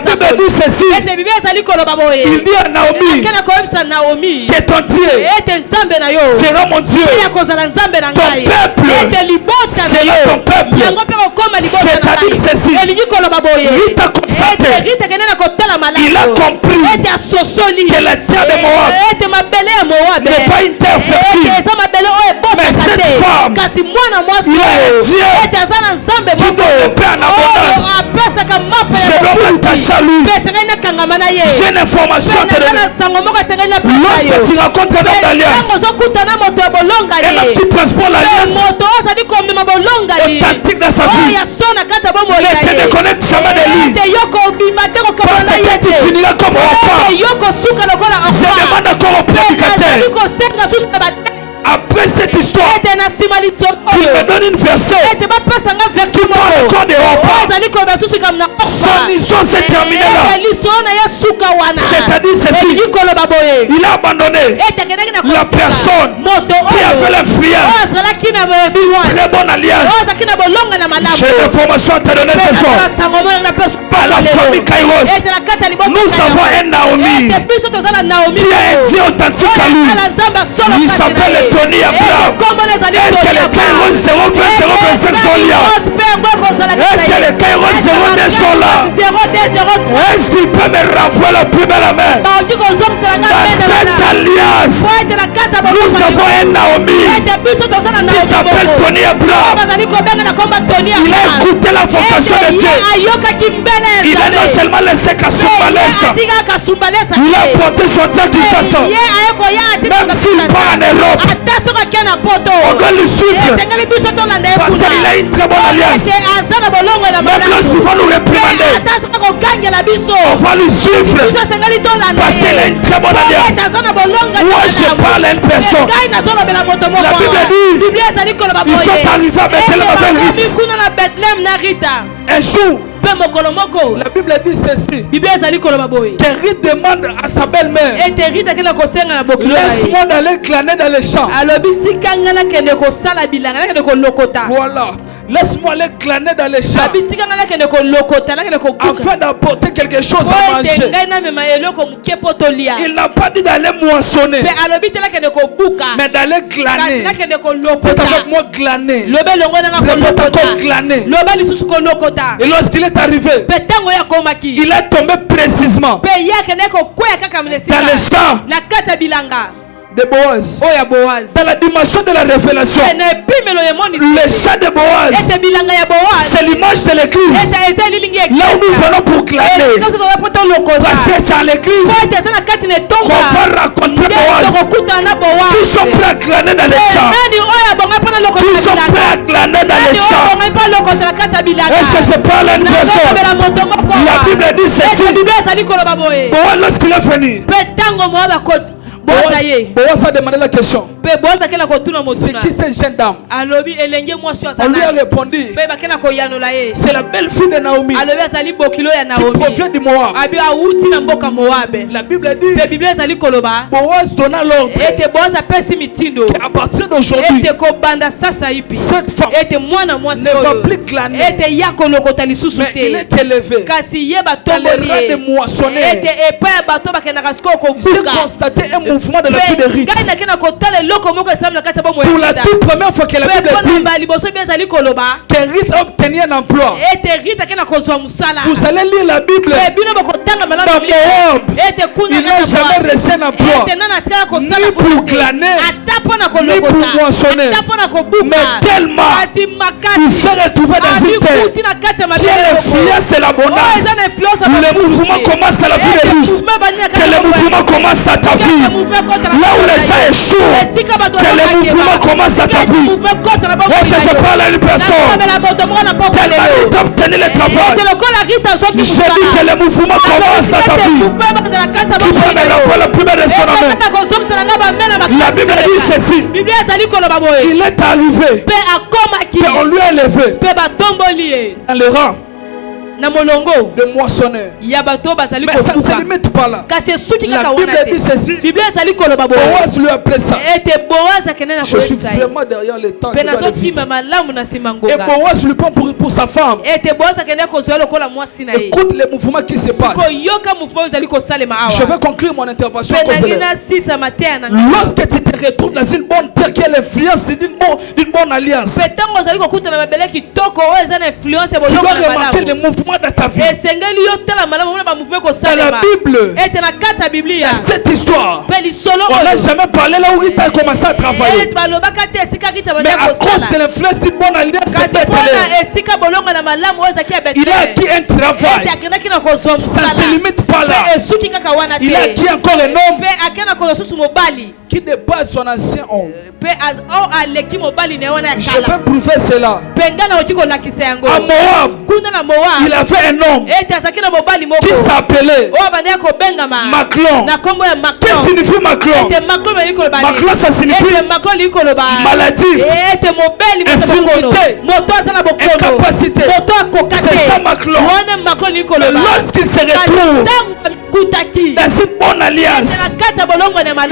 Bible dit ceci, il dit à Naomi que ton Dieu sera mon Dieu, ton peuple sera ton peuple. C'est-à-dire ceci, Ruth a constaté, il a compris que la terre de Moab n'est pas une terre fertile, mais cette femme, il a un Dieu qui donne le pain en abondance. Je dois m'attacher à lui. J'ai une information à te donner. Lorsque tu rencontres un homme d'alliance, un homme qui transporte l'alliance authentique dans sa vie, ne te déconnecte jamais de lui, parce que tu finiras comme Orpa. Je demande encore au prédicateur, après cette histoire, il me donne une verset qui parle encore de Orpa. Son histoire s'est terminée là. C'est-à-dire ceci, il a abandonné la personne qui avait l'influence, une très bonne alliance. J'ai une information à te donner ce soir. Par la famille Kairos, nous avons un Naomi qui a un Dieu authentique à lui. Il s'appelle Tony Abraham. Est-ce que les Kairos 020-025 sont liés? Est-ce que les Kairos 02 sont là? Est-ce qu'il peut me renvoyer la plus belle main? Dans cette alliance, nous avons un Naomi qui s'appelle Tony Abraham. Il a écouté la vocation de Dieu. Il a non seulement laissé Kasumbalesa, il a porté son Dieu du façon. Même s'il part en Europe, on doit le suivre parce qu'il a une très bonne alliance. Même lorsqu'il va nous réprimander, on va le suivre parce qu'il a une très bonne alliance. Moi je parle à une personne. La Bible dit ils sont arrivés à Bethléem avec Rita. Un jour, la Bible dit ceci. Terry demande à sa belle-mère, laisse-moi d'aller glaner dans les champs. Voilà. Laisse-moi aller glaner dans les champs afin d'apporter quelque chose à manger. Il n'a pas dit d'aller moissonner, mais d'aller glaner. C'est avec moi glaner. Répète encore glaner. Et lorsqu'il est arrivé, il est tombé précisément dans les champs de Boaz. Dans la dimension de la révélation, le chant de Boaz, c'est l'image de l'église. Là où nous venons pour glaner, parce que c'est à l'église qu'on va rencontrer Boaz. Qui sont prêts à glaner dans les champs? Qui sont prêts à glaner dans les champs? Est-ce que je parle à une personne? La Bible dit ceci. Boaz, lorsqu'il est venu, Boaz a demandé la question. C'est qui cette jeune dame? On lui a répondu, c'est la belle fille de Naomi qui provient du Moab. La Bible dit, Boaz donna l'ordre qu'à partir d'aujourd'hui, cette femme ne va plus glaner, mais il est élevé dans les rangs de moissonneurs. J'ai constaté un mouvement de la vie de Rite. Pour la toute première fois que la Bible dit que Rite a obtenu un emploi, vous allez lire la Bible dans Moab. Il n'a jamais reçu un emploi, ni pour glaner, ni pour moissonner, mais tellement il s'est retrouvé dans une terre qui est l'influence de l'abondance. Le mouvement commence dans la vie de Ruth, que le mouvement commence dans ta vie. Là où les gens échouent, que le mouvement commence dans ta vie. Est-ce que je parle à une personne? Tellement il t'a obtenu le travail. Je dis que le mouvement commence dans ta vie. Qui peut me renvoyer la plus belle de son amour? La Bible dit ceci. Il est arrivé et on lui a élevé dans le rang de moissonneur. Mais ça ne se limite pas là. La Bible dit ceci. Boaz lui a appelé ça. Je suis vraiment derrière le temps. Et Boaz lui prend pour sa femme. Écoute les mouvements qui se passent. Je vais conclure mon intervention. Lorsque tu te retrouves dans une bonne terre qui est l'influence d'une bonne alliance, tu dois remarquer les mouvements dans ta vie. Dans la Bible, dans cette histoire, on n'a jamais parlé là où il a commencé à travailler. Mais à cause de l'influence d'une bonne alliance de Bethléem, il a acquis un travail. Ça ne se limite pas là. Il a acquis encore un homme qui dépasse son ancien homme. Je peux prouver cela. À Moab, il avait un homme qui s'appelait Maclon. Qu'est-ce que signifie Maclon? Maclon, ça signifie maladie, infirmité, incapacité. C'est ça Maclon. Lorsqu'il se retrouve dans une bonne alliance.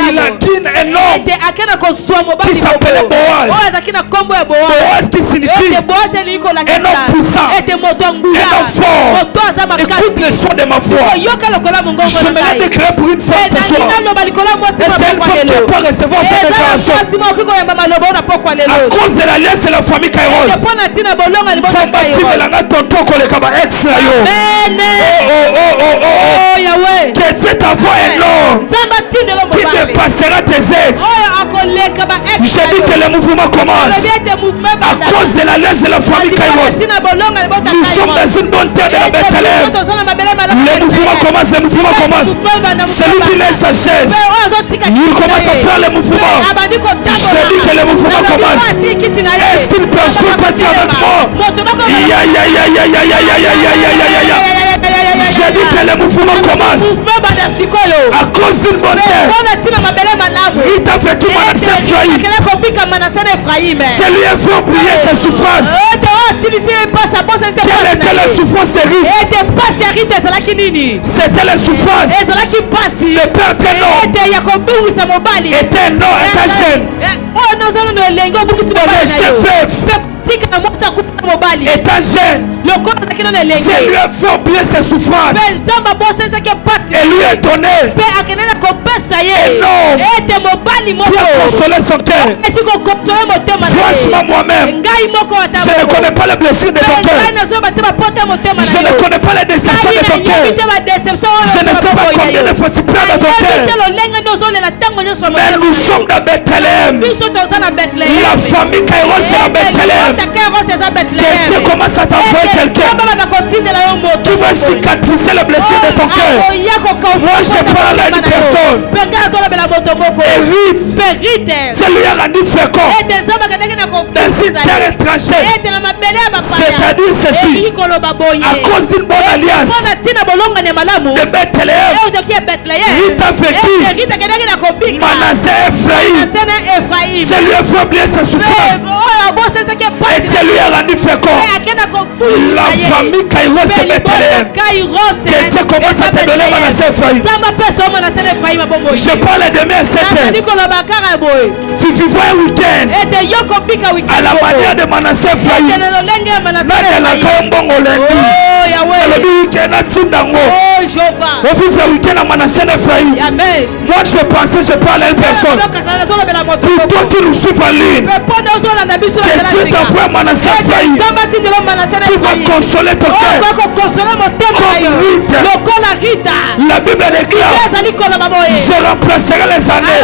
Il a qu'une énorme qui s'appelait Boaz. Boaz qui signifie un homme puissant, un homme fort. Écoute le son de ma voix. Je me l'ai déclaré pour une femme ce soir. Est-ce qu'il y a une femme qui peut recevoir cette déclaration? À cause de l'alliance de la famille Kairos, que Dieu t'envoie un homme qui dépassera tes ex. Je dis que le mouvement commence. À cause de l'alliance de la famille Kairos, nous sommes dans une bonne terre de la Bethléem. Le mouvement commence, le mouvement commence. Celui qui laisse sa chaise, il commence à faire le mouvement. Je dis que le mouvement commence. Est-ce qu'une personne peut dire avec moi? J'ai dit que le mouvement commence. À cause d'une bonne terre, il t'a fait tout Manassé Ephraïm. C'est lui qui a fait oublier ses souffrances. Quelle était la souffrance de Rite? C'était la souffrance de père Ténon. Était un homme, était jeune. Restait veuf. Étant jeune, Dieu lui a fait oublier ses souffrances et lui a donné un homme qui a consolé son cœur. Franchement, moi-même, je ne connais pas les blessures de ton cœur. Je ne connais pas les déceptions de ton cœur. Je ne sais pas combien de fois tu pleures dans ton cœur. Mais nous sommes dans Bethléem. La famille Kairos est à Bethléem. Que Dieu commence à t'envoyer quelqu'un qui va cicatriser les blessures de ton cœur. Moi je parle à une personne. Et Rite, c'est lui a rendu fécond dans une terre étrangère. C'est-à-dire ceci, à cause d'une bonne alliance de Bethléem, Rite a vécu Manassé Ephraïm. C'est lui a fait oublier sa souffrance. Et Dieu lui a rendu fécond. La famille Kairos et Bethléem. Que Dieu commence à te donner Manassé Ephraïm. Je parle demain à 7 heures. Tu vivras un week-end à la manière de Manassé Ephraïm. Moi je pensais, je parle à une personne. Pour toi qui nous suivent en ligne, que Dieu t'envoie Manassé Ephraïm qui va consoler ton cœur. Comme Rite, la Bible déclare, je remplacerai les années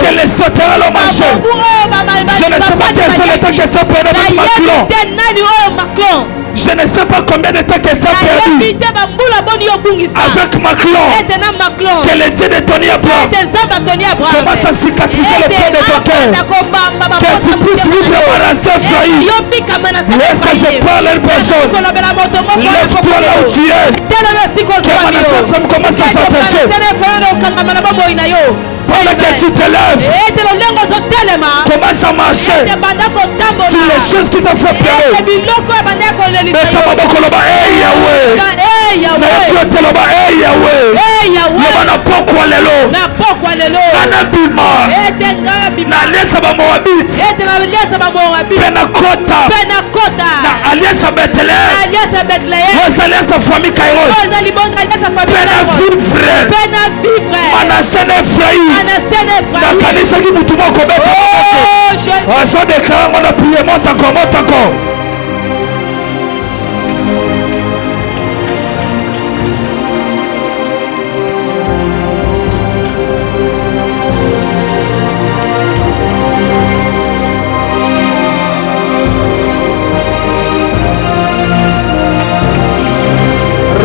que les sauterelles ont mangé. Je ne sais pas quel est le temps que tu as perdu avec Macron. Je ne sais pas combien de temps que tu as perdu avec Macron. Que le Dieu de Tony Abraham commence à cicatriser le point de ton cœur. Que tu puisses vivre Manassé Ephraïm. Est-ce que je parle à une personne? Lève-toi là où tu es. Que Manassé Ephraïm commence à s'attacher. Pendant que tu te lèves, commence à marcher sur les choses qui t'ont fait pleurer. Mais ta maman koloba, hey Yahweh. Mais tu te loba, hey Yahweh. Loba na pokwa lelo. Anabima. Na alliance ba Moabit. Penakota. Na alliance Bethléem. Vos alliances de famille Kairos. Penavivre. Manassé Ephraïm. Na kanisa ki mutu moko beta. Aso déclare on a prié, monte encore.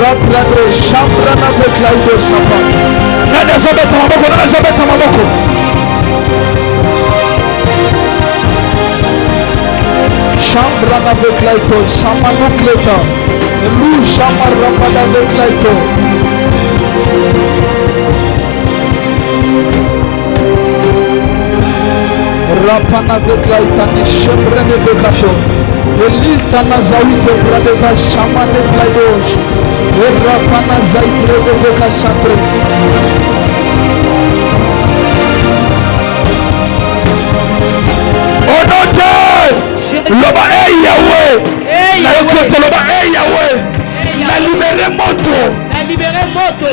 Raplade chambre avec la idée sapa. Nana zabeta maboko. Chambre avec la idée sama nukleta. Lu chambre rapada avec la idée. Rapana avec la idée ni chambre ne vekato. Elita na zawite pradeva sama ne plaidosh. Au nom de Loba Yahweh, Yahweh, na libéré moto.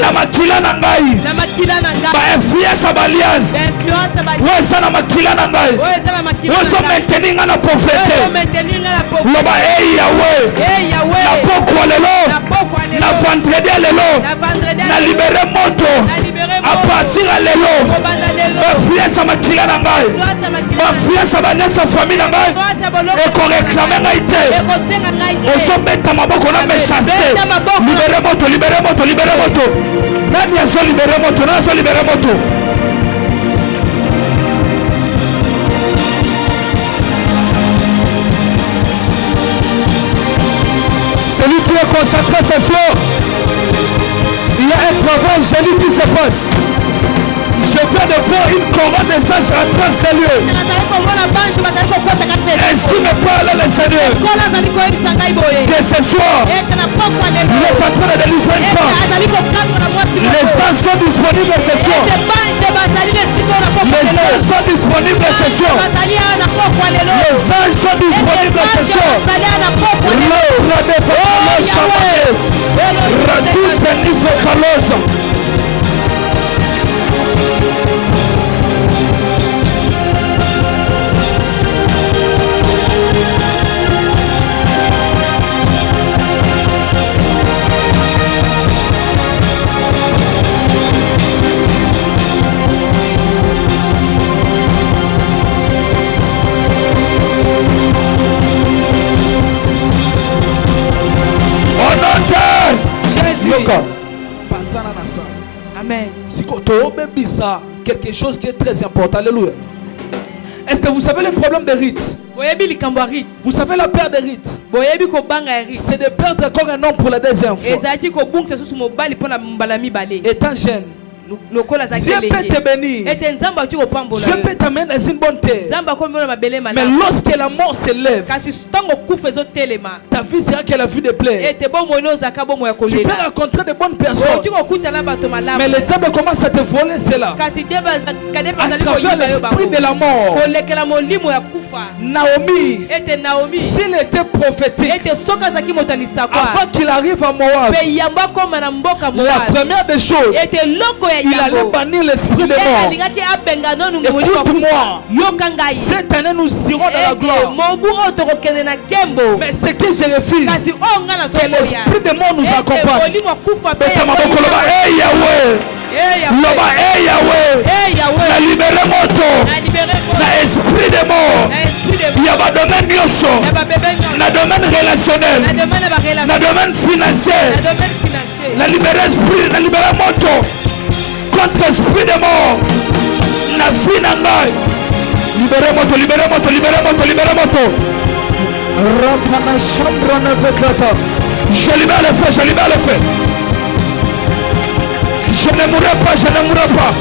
Na makila na ngai ba influence balias wesa na makila na ngai wesa maintenir na prophète loba Yahweh na pokwa lelo na vendredi lelo na libéré moto a partir à lelo ba influence makila na ngai ba influence banesa famille na ngai et qu'on réclame ngai te oso meta maboko na méchanceté libéré moto libéré moto. Nani aso libéré moto, nani aso libéré moto. Celui qui est concentré ce soir, il y a un travail joli qui se passe. Je viens de voir une couronne de sages rentrer en ces lieux. Ainsi me parle le Seigneur. Que ce soir, il est en train de délivrer une femme. Les gens sont disponibles ce soir. Les gens sont disponibles ce soir. Les gens sont disponibles ce soir. Amen. Quelque chose qui est très important. Alléluia. Est-ce que vous savez le problème des rites? Vous savez la perte des rites? C'est de perdre encore un homme pour la deuxième fois. Étant jeune, Dieu peut te bénir. Dieu peut t'amener dans une bonne terre. Mais lorsque la mort s'élève, ta vie sera que la vie de plaie. Tu peux rencontrer de bonnes personnes, mais le diable commence à te voler cela à travers l'esprit de la mort. Naomi, s'il était prophétique, avant qu'il arrive à Moab, la première des choses, il allait bannir l'esprit de mort. Écoute-moi, cette année nous irons dans la gloire. Mais ce que je refuse, que l'esprit de mort nous accompagne. Na libéré moto, na esprit de mort, il y a un domaine nyoso, na domaine relationnel, na domaine financier, na libéré esprit, na libéré moto contre esprit de mort, na vie na ngai. Libéré moto, libéré moto, libéré moto, libéré moto. Rapana chambre ne fait que ça. Je libère le feu, je libère le feu. Je ne mourrai pas, je ne mourrai pas.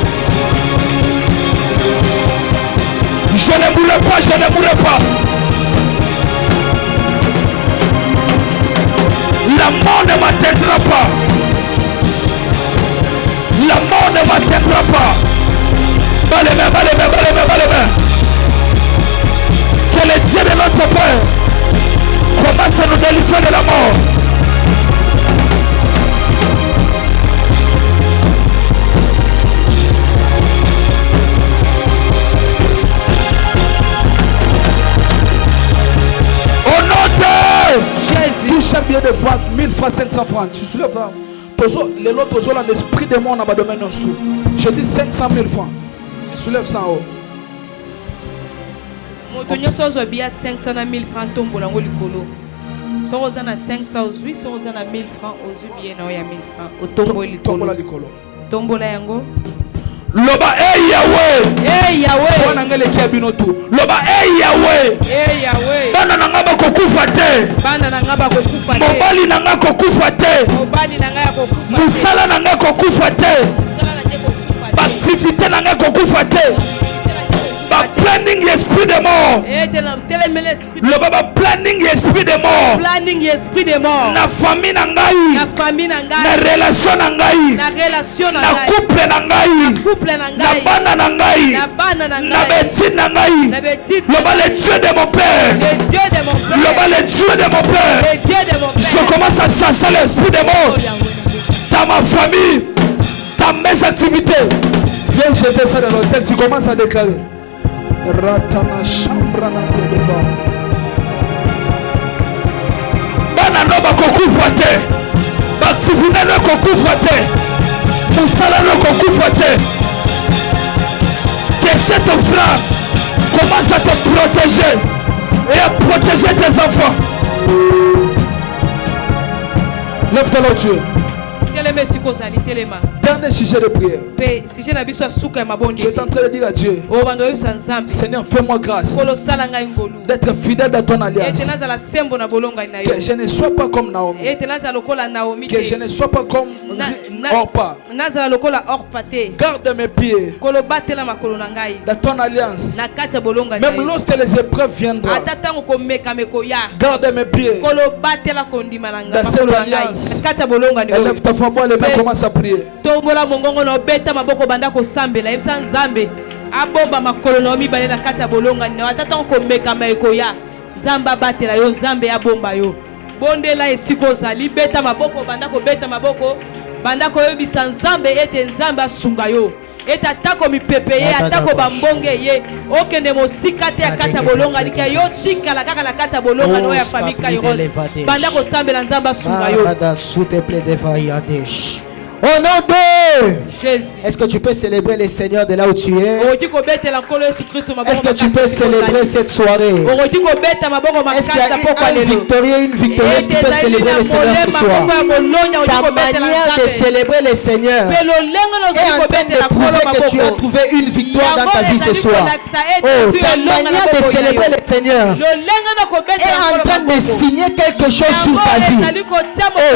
Je ne mourrai pas, je ne mourrai pas. La mort ne m'atteindra pas. La mort ne m'atteindra pas. Bas les mains, bas les mains, bas les mains, bas les mains. Que le Dieu de notre Père commence à nous délivrer de la mort. Au nom de Jésus. Touche un billet de francs, 1000 francs, 500 francs. Tu soulèves ça. Les lots, tu as l'esprit de mort dans le domaine. Je dis 500 000 francs. Tu soulèves ça en haut. Motonyo sozo bia 500 000 francs tombolango likolo. Soroza na 508, soroza na 1000 francs ozubiye na ya 1000 francs otombo likolo. Tombola yango. Loba Yahweh. Yahweh. Wana ngele kia binotu. Loba Yahweh. Yahweh. Bana nanga bakokufa te. Bana nanga bakokufa te. Mobali nanga kokufa te. Mobali nanga kokufa te. Musala nanga kokufa te. Activité nanga kokufa te. planning esprit de mort. Le baba planning esprit de mort. Na famille na ngai. Na relation na ngai. Na couple na ngai. Na bana na ngai. Na bêtise na ngai. Le baba le Dieu de mon père. Le baba le Dieu de mon père. Je commence à chasser l'esprit de mort dans ma famille, dans mes activités. Viens jeter ça dans l'hôtel, tu commences à déclarer. Ratana chambra na televa. Bana no bakokufwa te. Baktivuna no kokufwa te. Musala no kokufwa te. Que cette flamme commence à te protéger et à protéger tes enfants. Lève-toi là, Dieu. Dernier sujet de prière. Tu es en train de dire à Dieu, Seigneur, fais-moi grâce d'être fidèle dans ton alliance. Que je ne sois pas comme Naomi. Que je ne sois pas comme Orpa. Garde mes pieds dans ton alliance. Même lorsque les épreuves viendront, garde mes pieds dans cette alliance. Élève ta foi, les mains, commence à prier. Tombola mongongo no beta maboko banda ko sambela ebisa nzambe abomba makolo no mibale na kata bolonga ni watata ko meka maiko ya nzamba batela yo nzambe abomba yo bondela esiko zali beta maboko banda ko beta maboko banda ko yebisa nzambe ete nzambe asunga yo eta tako mipepe ye atako bambonge ye okende mosika te ya kata bolonga likia yo tika la kaka la kata bolonga no ya famille Kairos banda ko sambela nzamba asunga yo s'il te plaît devayadesh. Au nom de Jésus. Est-ce que tu peux célébrer le Seigneur de là où tu es? Est-ce que tu peux célébrer cette soirée? Est-ce qu'il y a une victorieuse qui peut célébrer le Seigneur ce soir? Ta manière de célébrer le Seigneur est en train de prouver que tu as trouvé une victoire dans ta vie ce soir. Oh, ta manière de célébrer le Seigneur est en train de signer quelque chose sur ta vie. Oh,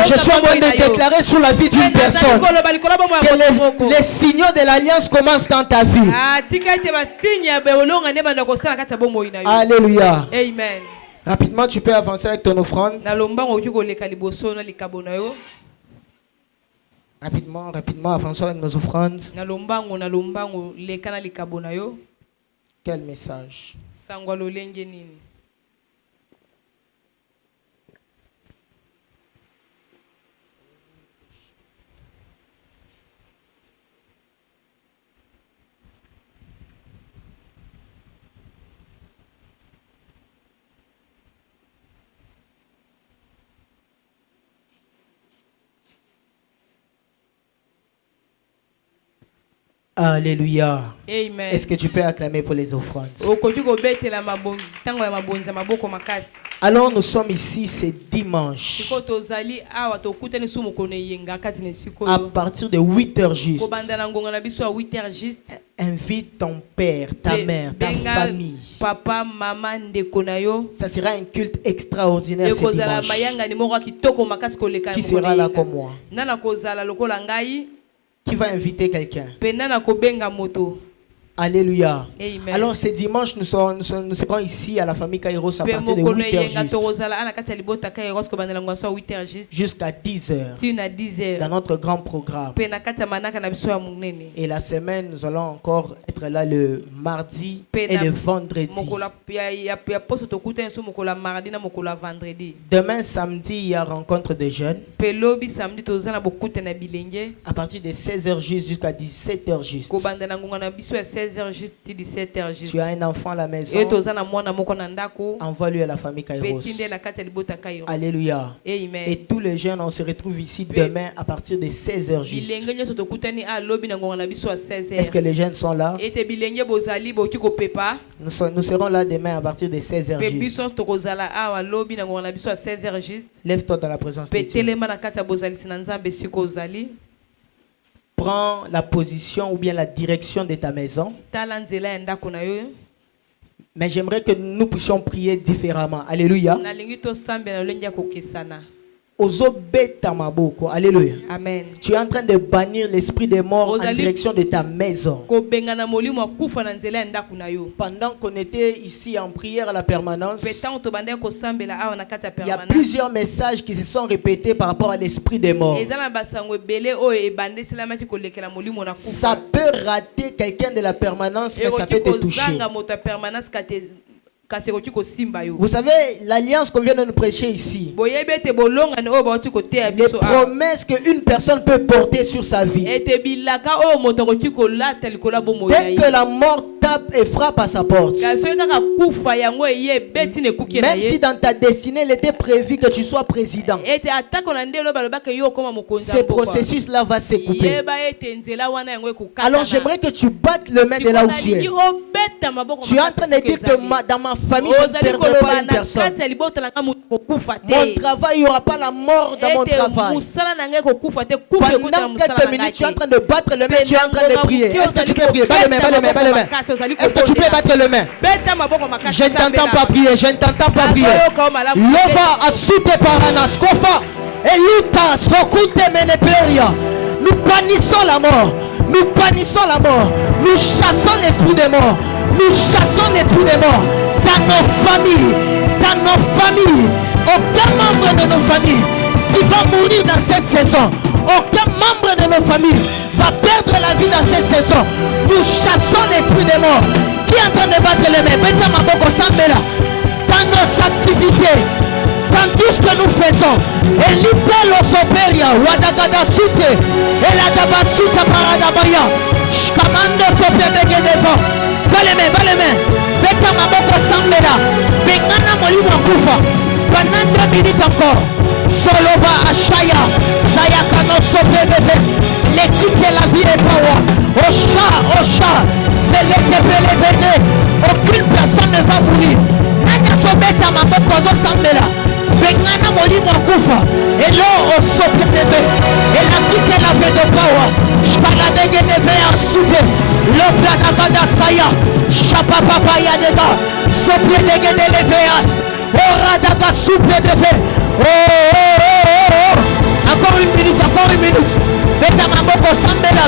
je suis en train de déclarer sur la vie d'une personne que les signaux de l'alliance commencent dans ta vie. Alléluia. Amen. Rapidement, tu peux avancer avec ton offrande. Rapidement, avançons avec nos offrandes. Quel message? Alléluia. Amen. Est-ce que tu peux acclamer pour les offrandes? Alors nous sommes ici ce dimanche à partir de 8h juste. Invite ton père, ta mère, ta famille. Papa, maman, ça sera un culte extraordinaire ce dimanche. Qui sera là comme moi? Qui va inviter quelqu'un? Alléluia. Amen. Alors ce dimanche, nous serons ici à la famille Kairos à partir de 8h juste jusqu'à 10h dans notre grand programme. Et la semaine, nous allons encore être là le mardi et le vendredi. Demain samedi, il y a rencontre des jeunes à partir de 16h juste jusqu'à 17h juste. Tu as un enfant à la maison, envoie-lui à la famille Kairos. Alléluia. Amen. Et tous les jeunes, on se retrouve ici demain à partir de 16h juste. Est-ce que les jeunes sont là? Nous serons là demain à partir de 16h juste. Lève-toi dans la présence de Dieu. Prends la position ou bien la direction de ta maison. Mais j'aimerais que nous puissions prier différemment. Alléluia. Alléluia. Amen. Tu es en train de bannir l'esprit des morts en direction de ta maison. Pendant qu'on était ici en prière à la permanence, il y a plusieurs messages qui se sont répétés par rapport à l'esprit des morts. Ça peut rater quelqu'un de la permanence, mais ça peut te toucher. Vous savez, l'alliance qu'on vient de nous prêcher ici, les promesses qu'une personne peut porter sur sa vie, dès que la mort tape et frappe à sa porte, même si dans ta destinée il était prévu que tu sois président, ce processus-là va se couper. Alors j'aimerais que tu battes le main de là où tu es. Tu es en train de dire que dans ma famille, je ne perdrai pas une personne. Mon travail, il n'y aura pas la mort dans mon travail. Pendant quelques minutes, tu es en train de battre le main, tu es en train de prier. Est-ce que tu peux prier? Bats les mains. Est-ce que tu peux battre le main? Je ne t'entends pas prier, je ne t'entends pas prier. Lova asute paranas, kofa, eluta, sokute meneperia. Nous bannissons la mort. Nous bannissons la mort. Nous chassons l'esprit des morts. Nous chassons l'esprit des morts. Dans nos familles, aucun membre de nos familles qui va mourir dans cette saison, aucun membre de nos familles va perdre la vie dans cette saison. Nous chassons l'esprit des morts. Qui est en train de battre les mains? Dans nos activités, dans tout ce que nous faisons, et l'idéal soperia, wadagada sute, et la dabasuta paradabaya, shkamando sopedege devant. Bas les mains. Beta maboko sambela. Bengana molimo kufa. Pendant 2 minutes encore. Soloba ashaya. Sayaka no sopedege. L'équipe de la vie est power. Osha. C'est l'étepele bene. Aucune personne ne va mourir. Nanya sobeta maboko sambela. Bengana molimo kufa. Et l'eau au sopedege. Et la quitte la vie de power. Shpaladege neve en soupe. L'oprakakada saya. Chapapapa yadega. Sopie dege de leveas. Oradaga soupe de feu. Oh. Encore une minute. Beta maboko sambela.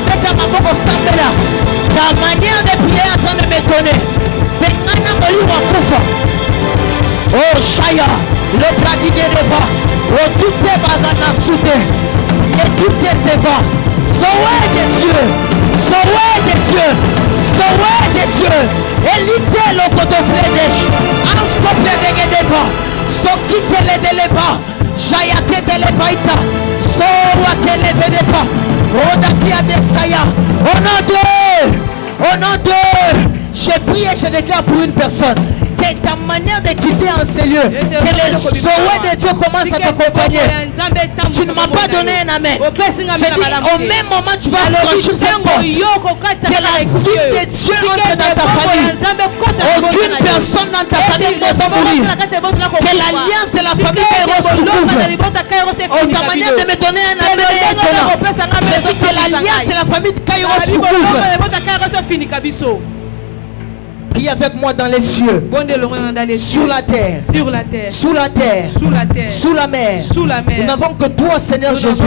Ta manière de prier est en train de m'étonner. Bengana molimo kufa. Oh Shaya. Le pradigue deva. Oh tout est bagana soupe. Et tout est seva. Sauvé de Dieu. Et l'idée le côté plédèche. En scope de Gedeva. So quitte les délébats. Jayate de l'Evaïta. So wate les védépas. Odakia de Saya. Au nom de. Je prie et je déclare pour une personne. Que ta manière de quitter en ces lieux, que les souhaits de Dieu commencent à t'accompagner. Tu ne m'as pas donné un amen. Je dis, au même moment, tu vas franchir cette porte. Que la vie de Dieu entre dans ta famille. Aucune personne dans ta famille ne va mourir. Que l'alliance de la famille Kairos vous couvre. Ta manière de me donner un amen est étonnant. Je dis que l'alliance de la famille Kairos vous couvre. Prie avec moi dans les cieux, sur la terre, sous la terre, sous la mer. Nous n'avons que toi, Seigneur Jésus,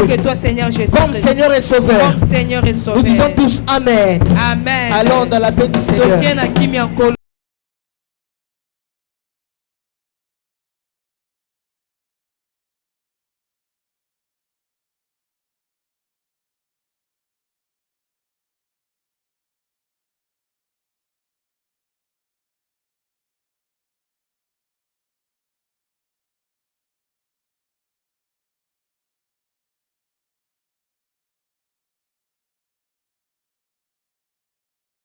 comme Seigneur et Sauveur. Nous disons tous Amen. Allons dans la paix du Seigneur.